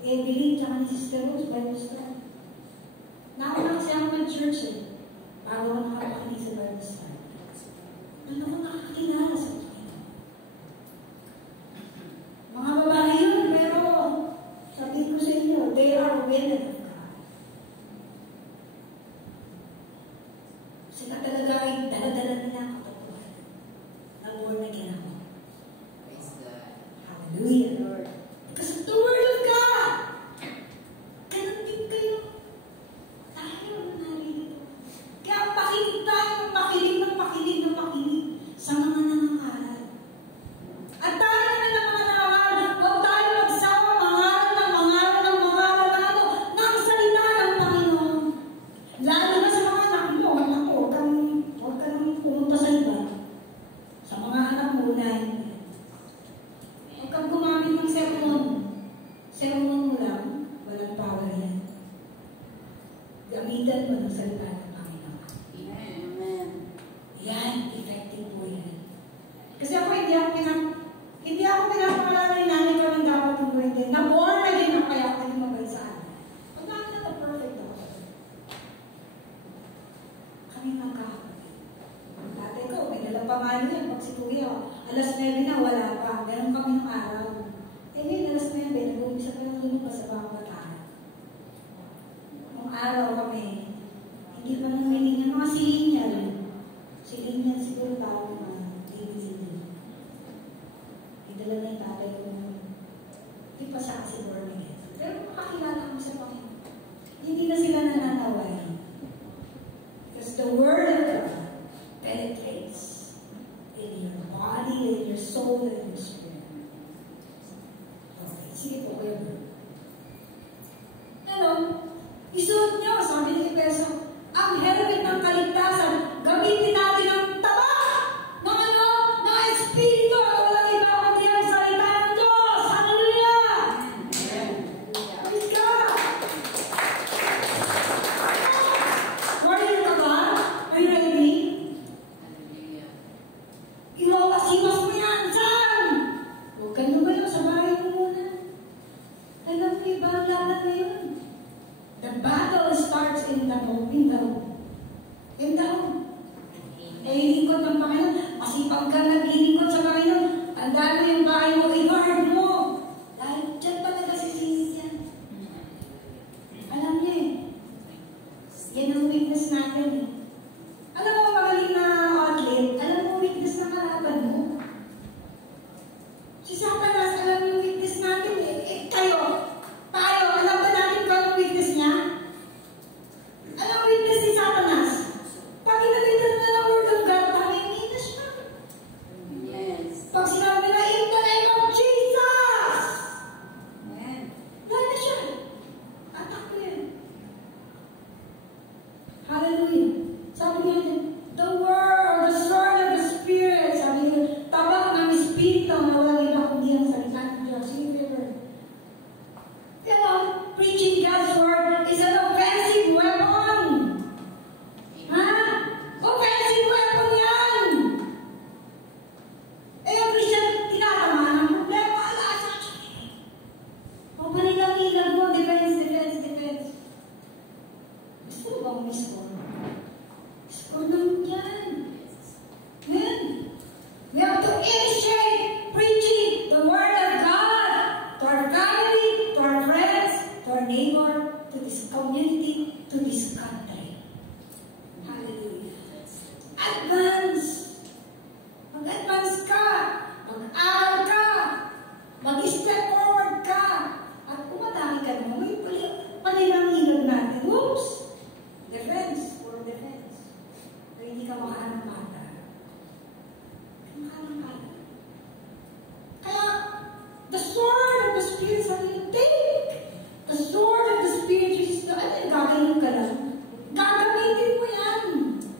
Evelyn, tsaka ni Sister Rose, Bible study. Nauna kasi ako mag-church eh. Bago ako nakapakinig sa Bible study. Doon ako nakakilala sa Panginoon. Mga babae yun, pero sabihin ko sa inyo, they are women of God. Sila talaga ay dala-dala nila ang katotohanan ng born again ako. Praise God. Hallelujah, Lord. Because of the Word of God. Ganun din kayo. Tayo na narito. Kaya pakinig tayo, makinig ng makinig ng makinig sa mga nangangaral. At tayo na ng mga nangangaral, huwag tayo magsawa, mangaral ng ano, ng salita ng Panginoon. Lalo na sa mga anak mo, huwag ka nang pumunta sa iba. Sa mga anak mo, unahin mo. Huwag kang gumamit ng sermon. Sermon mo lang, walang power yan. Gamitan mo ng salita ng Panginoon. Amen. Yan, effective po yan. Kasi ako, hindi ako pinapangalan ni nanay ko ng dapat ng buhay din. Na-born na din ako kaya ako hindi mabansaan. Pag natin na perfect ako. Kami magkakapit. Dati ko, may dalang pamalo yan. Pag situwi ako, alas 9 na, wala pa. Meron kami ng araw. Eh ngayon, alas 9, nag-umpisa pa lang doon pa sa mga bataan. Nung araw kami, hindi pa nang meaning ng mga siling niya. Siling niya siguro tao na DVD. Idala na yung tatay ko na hindi pa sa kasi born again. Pero makakilala ko sa Panginoon. Hindi na sila nananaway. Because the Word of God penetrates in your body, in your soul, and your spirit. Okay, sige po kayo. Ano? Isuot nyo, sabi ni Peso, ang helmet ng kaligtasan, gamitin natin ang taba ng ano, ng Espiritu, at walang iba kundi ang salita ng Diyos. Hallelujah! Praise God! Warrior ka ba? Are you ready? Hallelujah. Iwawasiwas mo yan, saan? Huwag ka lumayo sa bahay mo muna. Alam mo, iba ang laban na yun. The battle starts in the home. In the home. Nailingkod ng Panginoon. Masipag ka naglilingkod sa Panginoon. Tandaan mo yung bahay mo, i-guard mo. Dahil dyan talaga sisingit yan. Alam niyo eh. Yan ang weakness natin eh. Alam mo, magaling na athlete, alam mo weakness na kalaban mo. Si Satanas, alam mo yung weakness natin eh. Tayo, alam ba natin kung anong weakness niya? Alam mo weakness ni Satanas? Pag inabitan na ng Word of God, pangingin siya. Yes. Pag sinabi na, in the name of Jesus! Amen. Dahil na siya. Atak ko yan. Hallelujah. Sabi niya, the word, the sword of the Spirit. Sabi niya, tabak ng Espiritu na walang iba kundi ang salita ng Diyos. Sige, Peter. You know, preaching God's word is an offensive weapon. Ha? Offensive weapon yan. Eh, yung Christian, tinatamaan ang problema. O, panilang-ilag mo, defense. Gusto mo bang may score? Score naman yan. Amen. We have to initiate preaching the Word of God to our family, to our friends, to our neighbor, to this community, to this country. Hallelujah. Advance. Mag-advance ka. Mag-aaral ka. Mag-step forward ka. At umatake ka naman. May panilang-ilag natin. Whoops! Defense. For defense. Pero hindi ka makahanap-hata. Kaya, the sword of the Spirit, sabi niyo, take the sword of the Spirit, which is the, gagawin ka lang. Gagamitin mo yan.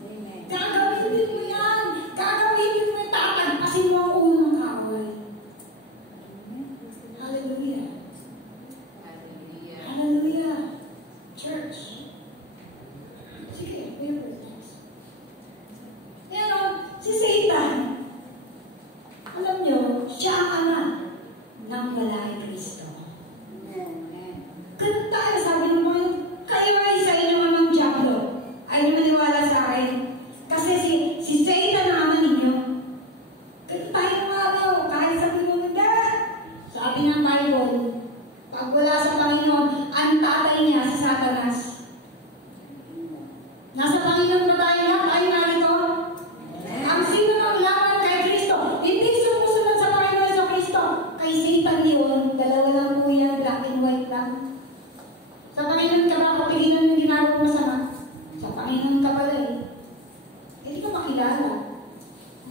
Amen. Gagamitin mo Ganun tayo, sabi ng Panginoon, kayo ay sa inyo mamang Diablo. Ayaw nyo maniwala sa akin. Kasi si Satan ang ama ninyo. Ganun tayo mga kahit sabi mo, hindi. Sabi ng Bible, pag wala sa Panginoon, ang tatay niya si Satanas. Nasa Panginoon ba tayo lahat? Ay, narito. Ang sino ng laban kay Kristo, hindi sumusunod sa Panginoon sa Kristo. Kay Satan yun, dalawa lang po yan, black and white lang. Sa Panginoon ka ba kapigilan ng ginagawa masama? Sa Panginoon ka pala eh. Hindi ka makilala.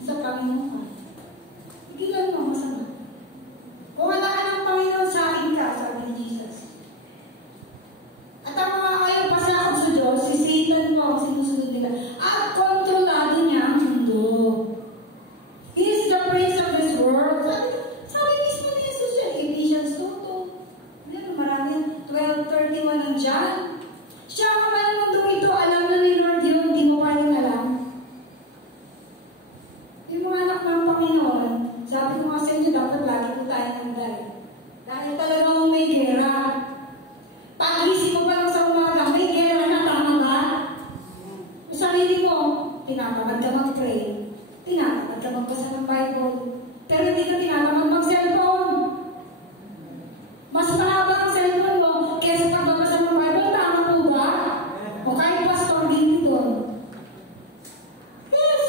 Sa Panginoon ka. Pigilan mo masama. Kung wala ka ng Panginoon sa akin ka, sabi ni Jesus. At ang mga kayo pasakot sa Diyos, si Satan po ang sinusunod nila. At kontrolado niya ang mundo. He is the prince of this world. Sabi mismo ni Jesus yan, Ephesians 2:2. Marami, 12:31 ng John. Siya ang kapal ng mundo ito, alam na ni Lord yun, hindi mo pa rin alam. Yung mga anak ng Panginoon, sabi ko nga sa inyo, dapat lagi po tayo nandal. Dahil talagang may gera. Pag-isip mo pa lang sa umaga, may gera na, tama ba? Yung sarili mo, tinatamad ka mag-pray, tinatamad ka magbasa ng Bible, pero hindi ka tinatamad mag-cellphone. Mas mahaba ang cellphone mo kaysa pagbabasa ng Bible, tama po ba? O kahit pastor din doon. Yes!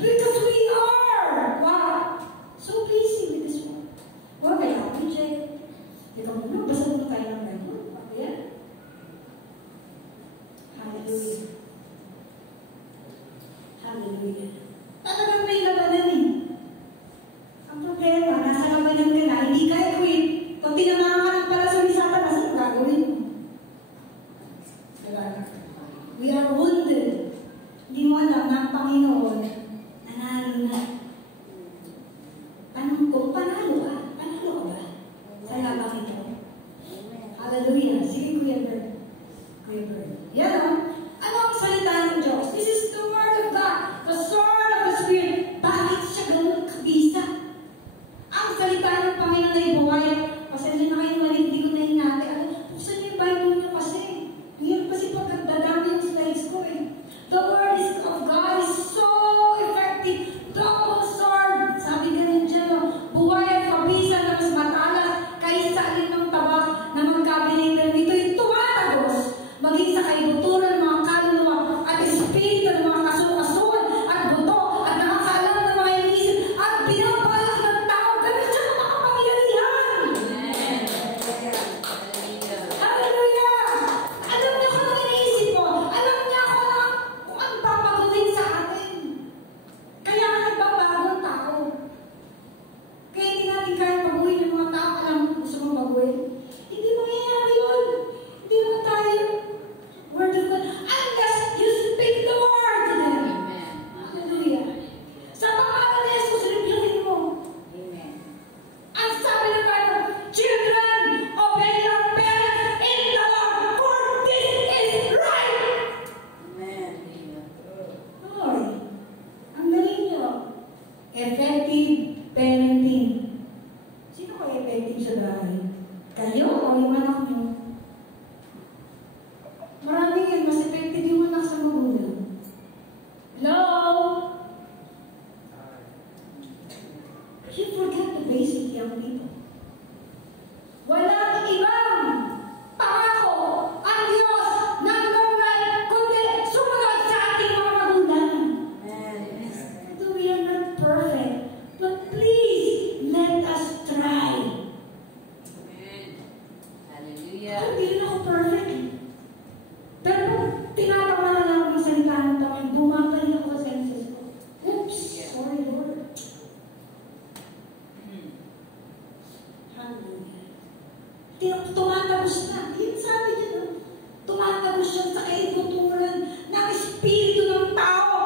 Because we are! Wow! So busy with this one. Wow, kaya ako, Jay. Ikaw muna, basa muna tayo ng Bible. Ako yan. Hallelujah. Hallelujah. Talagang may labanan eh. Ang problema, nasa labanan ka na, hindi ka equip. Kung tinamakan pala sa misata, nasa ang gagawin mo? We are wounded. Hindi mo alam na ang Panginoon, nanalo na. Kung panalo ka ba? Sa labang ito. Hallelujah. Sige, Kuya Bird. Kuya Bird. Yan o. Ano ang salita ng Diyos? This is the word of God. The sword of the Spirit. Bakit siya ganun kabisa? Ang salita ng Panginoon ay buhay. Pasensya na kayo mali, hindi ko na hinati. Buksan niyo yung Bible niyo kasi. Ngayon kasi pagkadadami yung slides ko eh. The word of God is so effective. Double sword. Sabi ganun dyan o. Buhay at kabisa na mas matalas kaysa alin ng tabak na magkabilitan nito'y tumatagos. Maging sa kaibuturan ng mga kaluluwa at espiritu ng mga kasukasuan at buto at nakakalam ng mga inisip at binabalak ng tao. Ganun siya makapangyarihan. Hallelujah! Alam niyo kung anong iniisip ko. Alam niya kung ano papagawin sa atin. Kaya nga nagbabago ang tao. Kaya hindi natin kaya baguhin ng mga tao. Alam mo, gusto mong baguhin? Hindi mangyayari yun. Hindi mo tayo. Word of God. Unless you speak the word. Hallelujah. Sa pangalan ni Jesus, rebuking mo. Ang sabi ng Bible, children, obey your parents in the Lord, for this is right. Lord, ang galing nyo. Effective parenting. Sino kayo effective sa bahay? Kayo o yung anak nyo? Marami yun, mas effective yung anak sa magulang. Hello? You forget the basic, young people. Walang ibang pangako ang Diyos ng long life kundi sumunod sa ating mga magulang. Though we are not perfect, but please let us try. Hindi rin ako perfect. Pero kung tinatawa na lang ang salita ng Panginoon, bumabalik ako sa senses ko. Oops! Sorry, Lord. Hallelujah. Tumatagos na. Yun sabi niya, no? Tumatagos siya sa kaibuturan ng espiritu ng tao.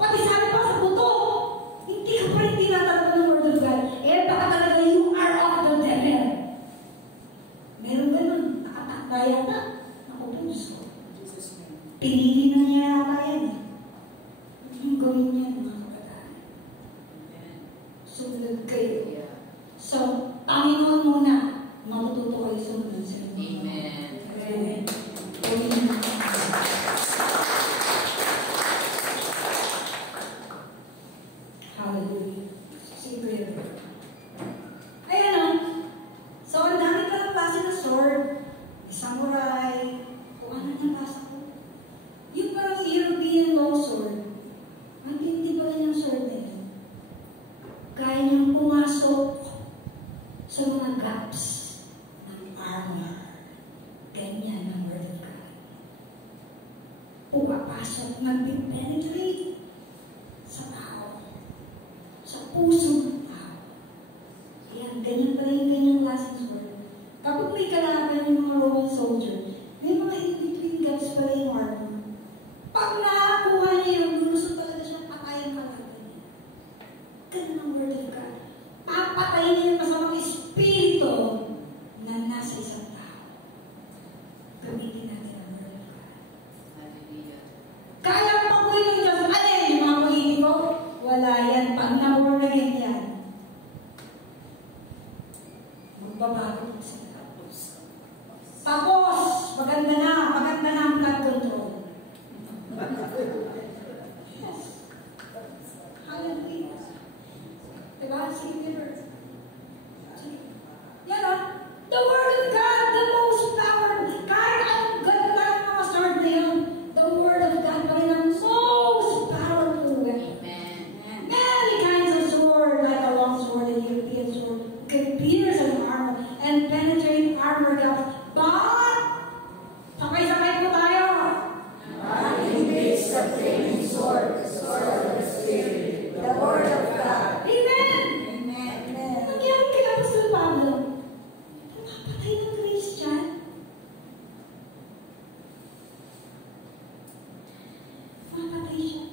Pati sabi pa sa buto. Hindi ka pa rin tinatagos ng word of God. Eh, baka talaga you are of the devil. Meron ganun. Nakatakda yata. Ako po, Diyos ko. Pinili na niya yata yan eh. Yung gawin niya, mga kabataan. Sumunod kayo. So, Panginoon muna, matututo kayo sumunod sa inyo. Amen. nag-penetrate sa tao, sa puso ng tao. Ayan, ganyan pala yung ganyang klaseng sword. Kapag may kalaban yung mga Roman soldier, may mga in-between gaps pala yung armor. Pag nakakuha niya yung lulusot talaga siyang patayin kalaban niya. Ganun ang word of God. Papatayin niya yung masamang espiritu na nasa isang tao. Gamitin natin ang word of God. Kaya pakuin ng Diyos, alin yung mga politiko? Wala yan. Pag na-word again yan, magbabago po sila. Tapos, maganda na ang blood control. Yes. Hallelujah. Diba? Sige, Peter. Sige. Yan o. The Word of God, the most powerful. Kahit anong ganda ng mga sword na yun, the Word of God pa rin ang most powerful weapon. Many kinds of sword, like a long sword and European sword, can pierce an armor and penetrate armor gaps. But, sakay-sakay po tayo. The word of God. Amen! Amen. Nangyari kay Apostol Pablo, napapatay ng Christian. Mapatay siya.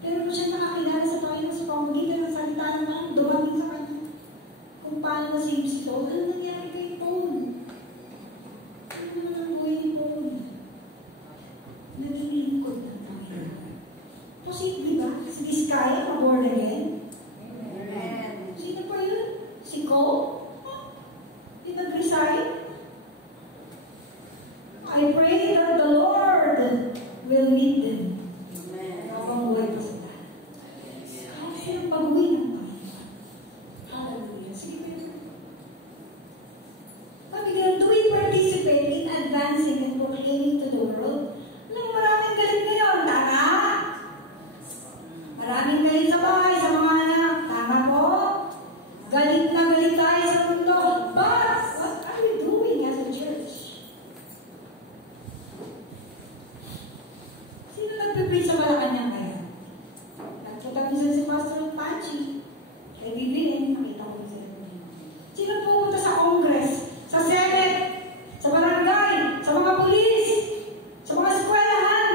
Pero kung siya nakakilala sa Panginoon sa pamamagitan ng salita ng Panginoon, dumagin sa kanya. Kung paano na-save si Paul, ano nangyari kay Paul? Ano naman ang buhay ni Paul? Naging lingkod ng Panginoon. Posible ba? Si Vizcaya, ma-born again? Amen. Sino pa yun? Si Cole? Di nag-resign? I pray that the Lord will lead them. Amen. Habang buhay pa sila. Kahit silang pag-uwi ng Panginoon. Hallelujah. Sige. Sabi nga, do we participate in advancing and proclaiming to the world? Alam, maraming galit ngayon. Tama? Maraming galit sa bahay, sa mga anak. Tama po? Galit na galit tayo sa mundo. But, what are we doing as a church? Sino nagpipray sa Malacanang ngayon? Nagpunta minsan si Pastor Pachi. Kay Bibilin, nakita ko sila. Sino pupunta sa Congress, sa Senate, sa barangay, sa mga pulis, sa mga eskwelahan,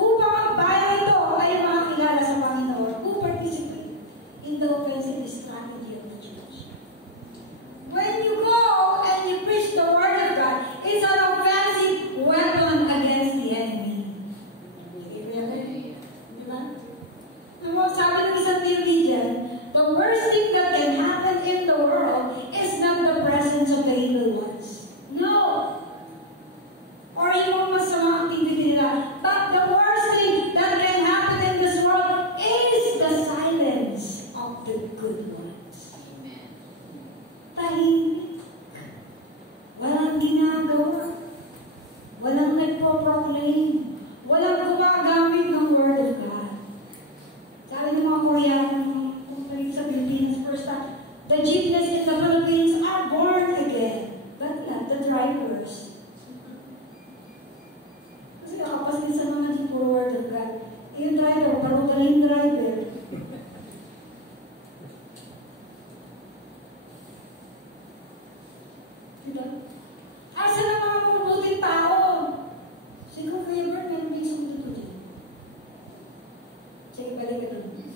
upang ang bayan ito ay makakilala sa Panginoon, who participate in the offensive strategy of the church. When you go and you preach the word of God, it's an offensive weapon against the enemy. Diba? Sabi ng isang theologian, the worst thing that can happen in the world is not the presence of the evil ones. No! Or yung masamang activity nila. But the worst thing that can happen in this world is the silence of the good ones. Tahimik. Walang ginagawa. Walang nagpo-proclaim. Walang gumagamit ng word of God. Sabi ng mga Koreano, kung sa Philippines, first time, the jeepneys in the Philippines are born again, but not the drivers. Kasi nakapasin sa mga jeep for word of God. Yung driver, parang driver. Diba? Asa na mga mabuting tao? Siguro Kuya Bert, meron din isang dito dyan. Sige, balik ka doon.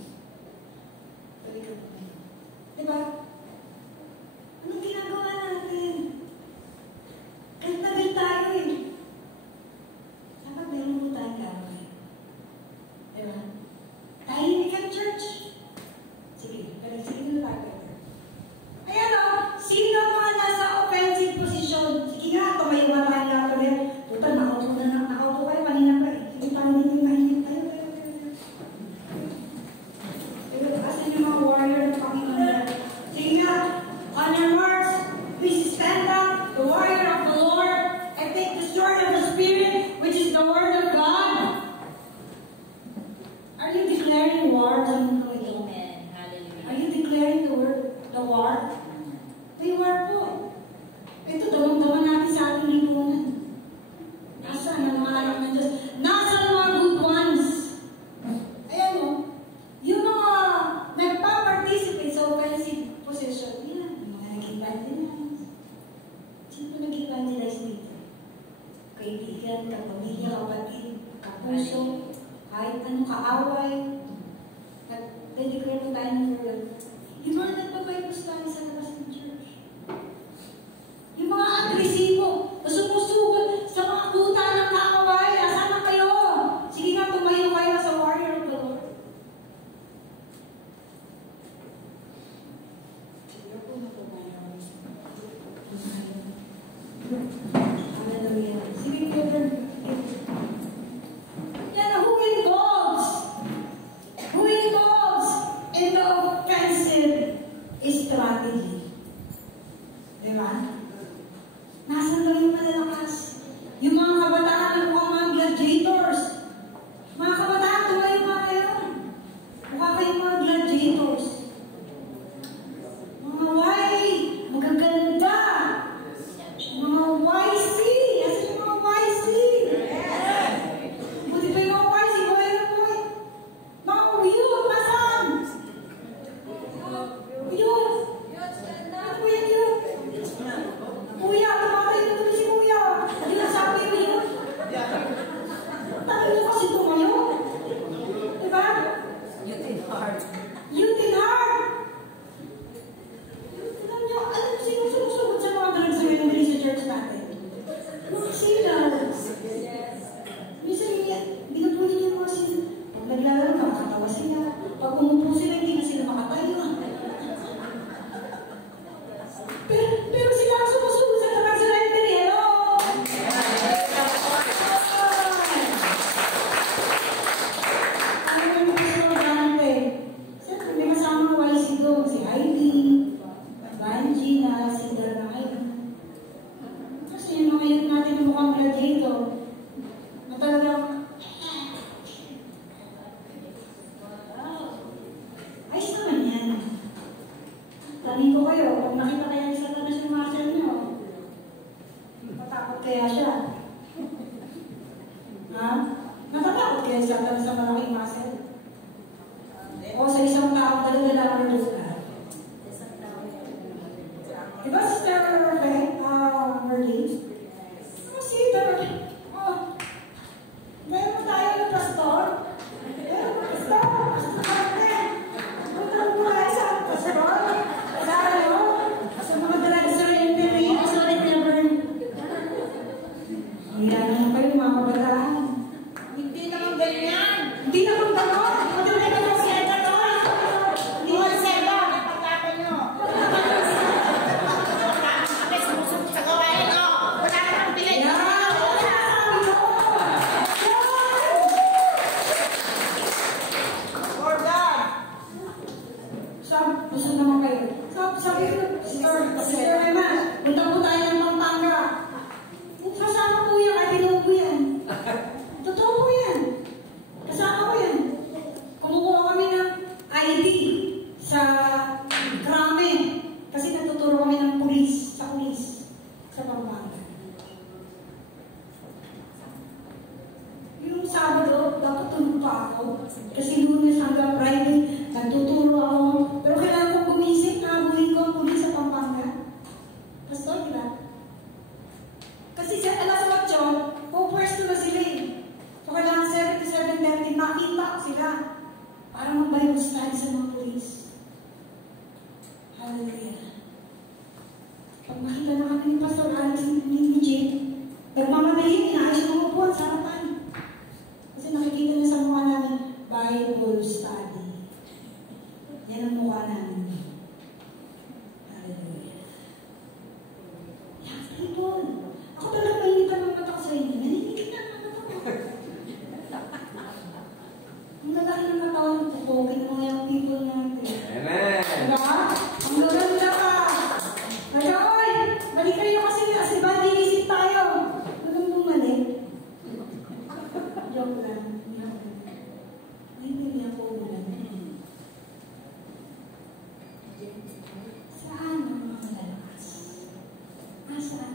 Balik ka doon. Diba? Anong ginagawa natin? Kahit nagal tayo eh. Dapat meron mo tayong gagawin. Diba? Tayo kaibigan, kapamilya, kapatid, kapuso, kahit anong kaaway, nag-declare po tayo ng word. Yung mga nagbabayos tayo sa labas ng church. Yung mga agresibo, na sumusugod sa mga kuta ng kaaway, asan na kayo? Sige nga, tumayo kayo sa warrior of the Lord. Hallelujah. Sige, brother. Yan, who involves in the offensive strategy? Diba? Nasaan daw yung malalakas? Yung mga kabataan ng mga gladiators. Mga kabataan, tumayo nga kayo. Mukha kayong mga gladiators. Mga magaganda. Mga YC. As in mga YC. Buti pa yung mga YC. Boy. Mga uyot. Nasaan? Uyot. Ano po yan yun? Kuya, tumatay na kami si Kuya. Hindi na sabi mo yun. Tanong niyo kasi tumayo. Diba? Youth in heart. Youth in heart. Alam niyo, sino sumusugod sa mga drugs na nangyari sa church natin? Mga sinners. Minsan, binubuhin niyo mga sinners. Pag naglalaro, nakakatawa sila. Pag umupo sila, hindi na sila makatayo. Pero sila ang sumusugod sa drugs na nangyari. Hello! Ano yung gusto mo dante? Siyempre, may kasama ko si Dong, si Heidi, Banji, na si Danay. Kasi yung mga yun natin na mukhang gladiator, na talagang, ayos naman yan. Tanong ko kayo, kung nakita kaya ni Satanas yung muscle nyo, matakot kaya siya. Ha? Natatakot kaya si Satanas sa malaking muscle? O sa isang tao, dalawa lang ang lupa. Diba, Sister Merlin? Sister, meron tayo ng pastor? Meron ng pastor? Punta mo tayo sa pastor? Sa ano? Sa mga drugs surrendering, so that never... Hila naman kayo, mga kabataan. Hindi naman ganyan. Hindi naman gano'n. Madali ka ng seta doon. Hindi mo sila. Napagkaka nyo. Kami sumusok sa gawain. Wala ka nang bilay. For God. Gusto naman kayo. Sabi ko, Sister Emma, punta po tayo ng Pampanga. Kasama po yan, ay pinuha po yan. Totoo po yan. Kasama ko yan. Kumukuha kami ng ID sa Krame. Kasi natuturo kami ng pulis, sa Pampanga. Yung Sabado, dapat tulog pa ako. Kasi Lunes hanggang Friday, nagtuturo ako. Pero kailangan kong gumising, nakabuhin ko ang pulis sa Pampanga. Pastor, diba? Kasi sa alas 8, pupwesto na sila eh. So kailangan 7 to 7:30, makita ko sila. Para magbayos tayo sa mga pulis. Hallelujah. Pag makita na kami ni Pastor Alex ni Jane, nagmamadali, inaayos ng upuan sa harapan. Kasi nakikita niya sa mukha namin, Bible study. Yan ang mukha namin. Hallelujah. Yan, Bible. Ako talaga mainitan ng mata ko sa inyo. Naninigit na ang mata ko. Ang lalaki ng katawan, tutukin mo yung people natin. Amen. Diba? Ang gaganda ka. Kaya, oy, balik kayo kasi ba, dinisip tayo. Walang bumalik. Joke lang. Ay, hindi ako ulan. Saan ang mga malalakas? Saan?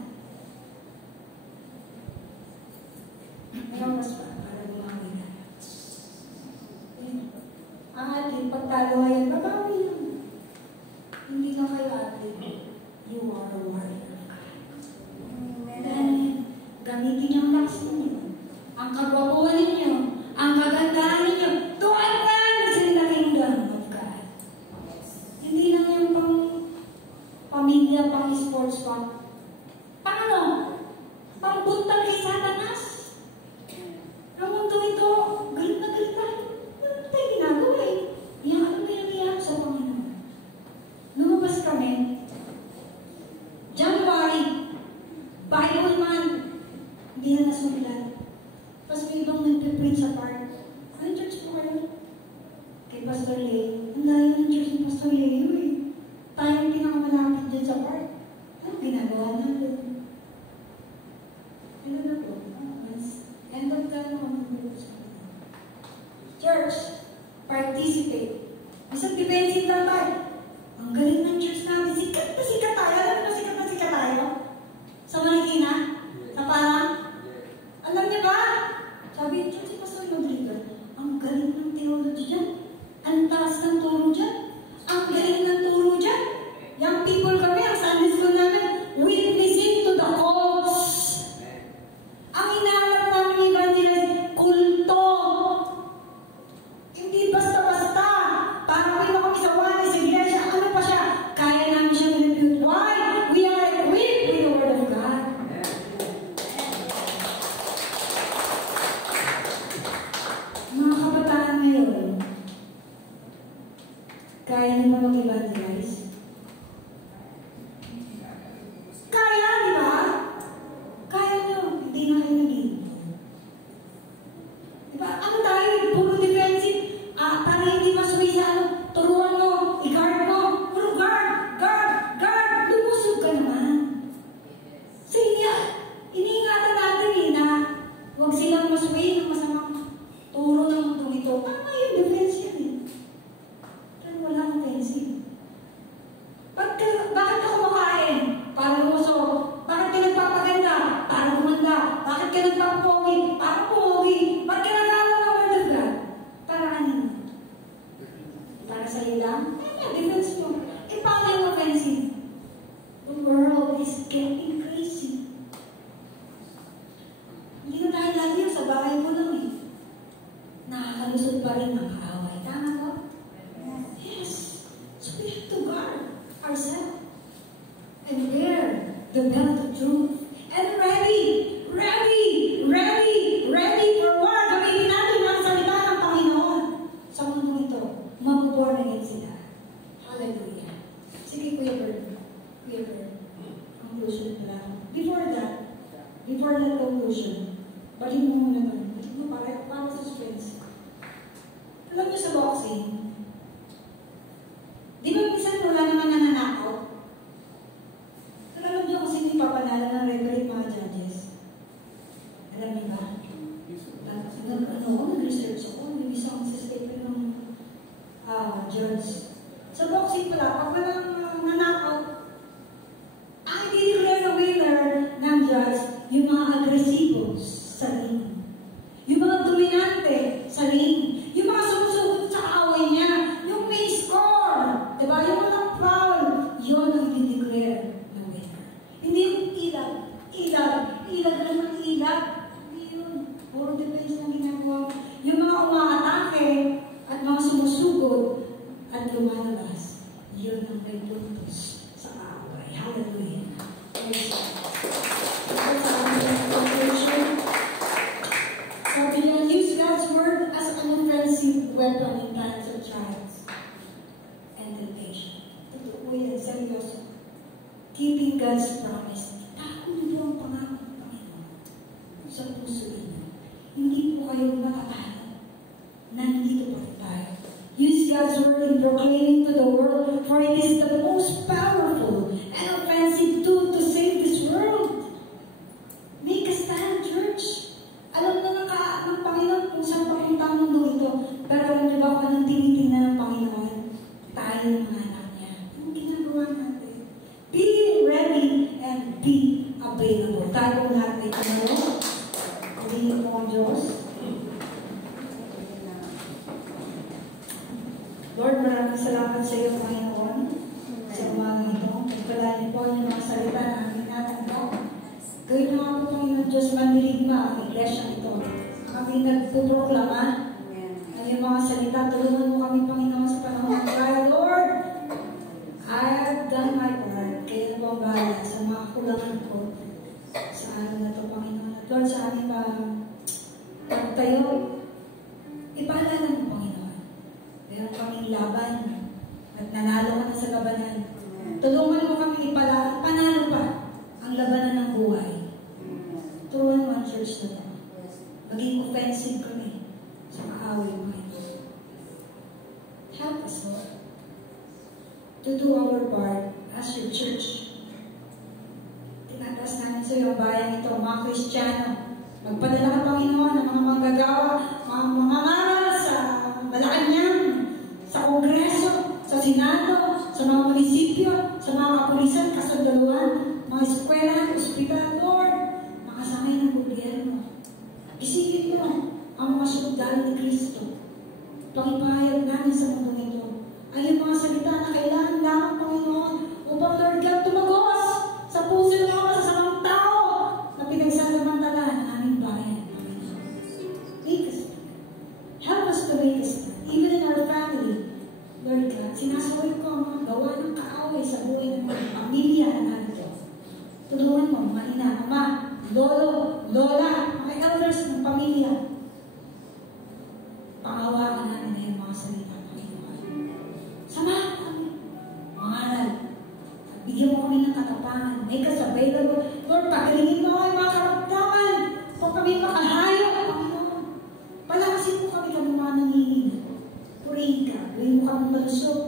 Mayroon mas para lumawin na. Ang ating pagtalawayan, babawi yun. Hindi na kayo atin. You are a warrior of God. Then, gamitin yung lakas ninyo. Hindi na nasulat. Tapos may ibang nagpiprint sa park. Ano church po kayo? Kay Pastor Leo. Ang dahil ng church ni Pastor Leo eh. Tayo yung pinakamalapit dyan sa park. Ano ginagawa natin? Ano na po? End of the church, participate. Isang defensive lang tayo. Ang galing ng church namin. Sikat na sikat tayo. Alam mo sikat na sikat tayo? Sa Marikina? Sa Parang? Alam niyo ba? Sabi yung church, Pastor Rodrigo, ang galing ng theology dyan. Ang taas ng turo dyan. Ang galing ng turo dyan. Young people kami, ang Sunday school namin, witnessing to the cause. Ang inaarap namin evangelize, kulto. Hindi basta-basta. Para kayo kami sa wali, sa iglesia, ano pa siya? Kaya namin siya manipulate. Why? We are equipped with the Word of God. Mga kabataan ngayon, kaya niyo ba mag-evangelize? Kaya, di ba? Kaya niyo. Hindi na kayo naging. Diba? Ano tayo? Puro defensive. Para hindi masuwi sa ano, turuan mo, i-guard mo. Puro guard, guard, guard. Lumusog ka naman. Sige, iniingatan natin na huwag silang masuwi ng masamang turo ng mundo ito. Tama yung defense yan eh. Pero wala akong defensive. Bakit ka kumakain? Para lumusog. Bakit ka nagpapaganda? Para gumanda. Bakit ka nagpapapogi? Para pogi. Bakit ka nag-aaral ng Word of God? Para kanina. Para sa'yo lang? Defense mo. Paano yung offensive? The world is getting crazy. Hindi na tayo lagi sa bahay mo lang eh. Nakakalusot pa rin ang kaaway. Tama ba? Yes. So we have to guard ourselves. And wear the belt of truth. And ready for war. Gamitin natin ang salita ng Panginoon sa mundo ito. Mabuborn again sila. Hallelujah. Sige, Kuya Bird. Conclusion pala. Before that conclusion, balik mo muna ba? Balik mo para suspense. Alam niyo sa boxing, di ba minsan wala naman nananakaw? Alam niyo kasi hindi papanalo ng referee mga judges. Alam niyo ba? Nag-research ako. May isang statement ng judge. Sa boxing pala, pag walang nanakaw, ang i-declare na winner ng judge, yung mga agresibo sa ring. Yung mga dominante sa ring. Yung mga sumusugot sa kaaway niya. Yung may score. Diba? Yung mga foul. Yun ang i-declare na winner. Hindi yung ilag. Ilag lang ng ilag. Hindi yun. Puro defense lang ginagawa. Yung mga umaatake at mga sumusugot at lumalabas. Yun ang may puntos sa kaaway. Hallelujah. Praise God. Sabi niya, use God's word as an offensive weapon in times of trials and temptation. Totoo yan, seryoso. Keeping God's promise. Tako niyo ang pangako ng Panginoon sa puso niyo. Hindi po kayo matatalo. Nandito pa rin tayo. Use God's word in proclaiming to the world, for it is the most powerful and offensive tool to save this world. Make a stand, church. Alam na ng Panginoon kung saan papunta ang mundo ito. Pero alam niyo ba kung anong tinitingnan ng Panginoon? Tayo ng mga anak niya. Anong ginagawa natin? Be ready and be available. Tayo lahat ay tumulong. Pagingin mo ang Diyos. Lord, maraming salamat sa iyo, Panginoon, sa umaga ito. Pagpalain po yung mga salita na aming natanggap. Gawin mo ako, Panginoon Diyos, mandirigma ang iglesia ito. Kami nagpuproklama ang iyong mga salita. Tulungan mo kami, Panginoon, sa panahon ng kaya. Lord, I have done my part. Kayo po ang bahala sa mga kulangan ko sa araw na ito, Panginoon. At Lord, sa aming pagtayo, ipaalala mo, Panginoon. Meron kaming laban at nanalo ka na sa labanan. Tulungan mo kami panalo pa ang labanan ng buhay. Turuan mo ang church na to. Maging offensive kami sa kaaway mo. Help us, Lord, to do our part as your church. Tinatas namin sa iyo ang bayan ito, mga Kristiyano. Magpadala ka, Panginoon, ng mga manggagawa, mga mangangaral sa Malacanang, sa Kongreso, sa Senado, sa mga munisipyo, sa mga kapulisan, kasundaluhan, mga eskwela, ospital, Lord, makasangay ng gobyerno. Isipin mo ang mga sundalo ni Kristo. Pangipahayag namin sa mundo ito ay yung mga salita na kailangan lamang, Panginoon, upang Lord God tumagos sa puso ng mga masasamang tao na pinagsasamantalaan ng aming bayan. Make us. Help us to make us. Even in our family, Lord God, sinasaway ko ang mga gawa ng kaaway sa buhay ng mga pamilya na narito. Tulungan mo, mga ina, mama, lolo, lola, mga elders ng pamilya. Pangawakan namin na yung mga salita, Panginoon. Samahan kami. Mangaral. Bigyan mo kami ng katapangan. Make us available. Lord, pagalingin mo ang mga karamdaman. Kung kami makahayo, Panginoon. Palakasin mo kami kami mga nangingin. Purihin ka. Gawin mo kami malusog.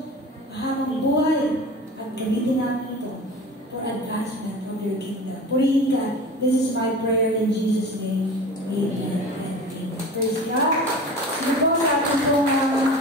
Mahabang buhay. At gamitin namin ito for advancement of your kingdom. Purihin ka. This is my prayer in Jesus' name. Amen. Praise God. Sino po sa ating pong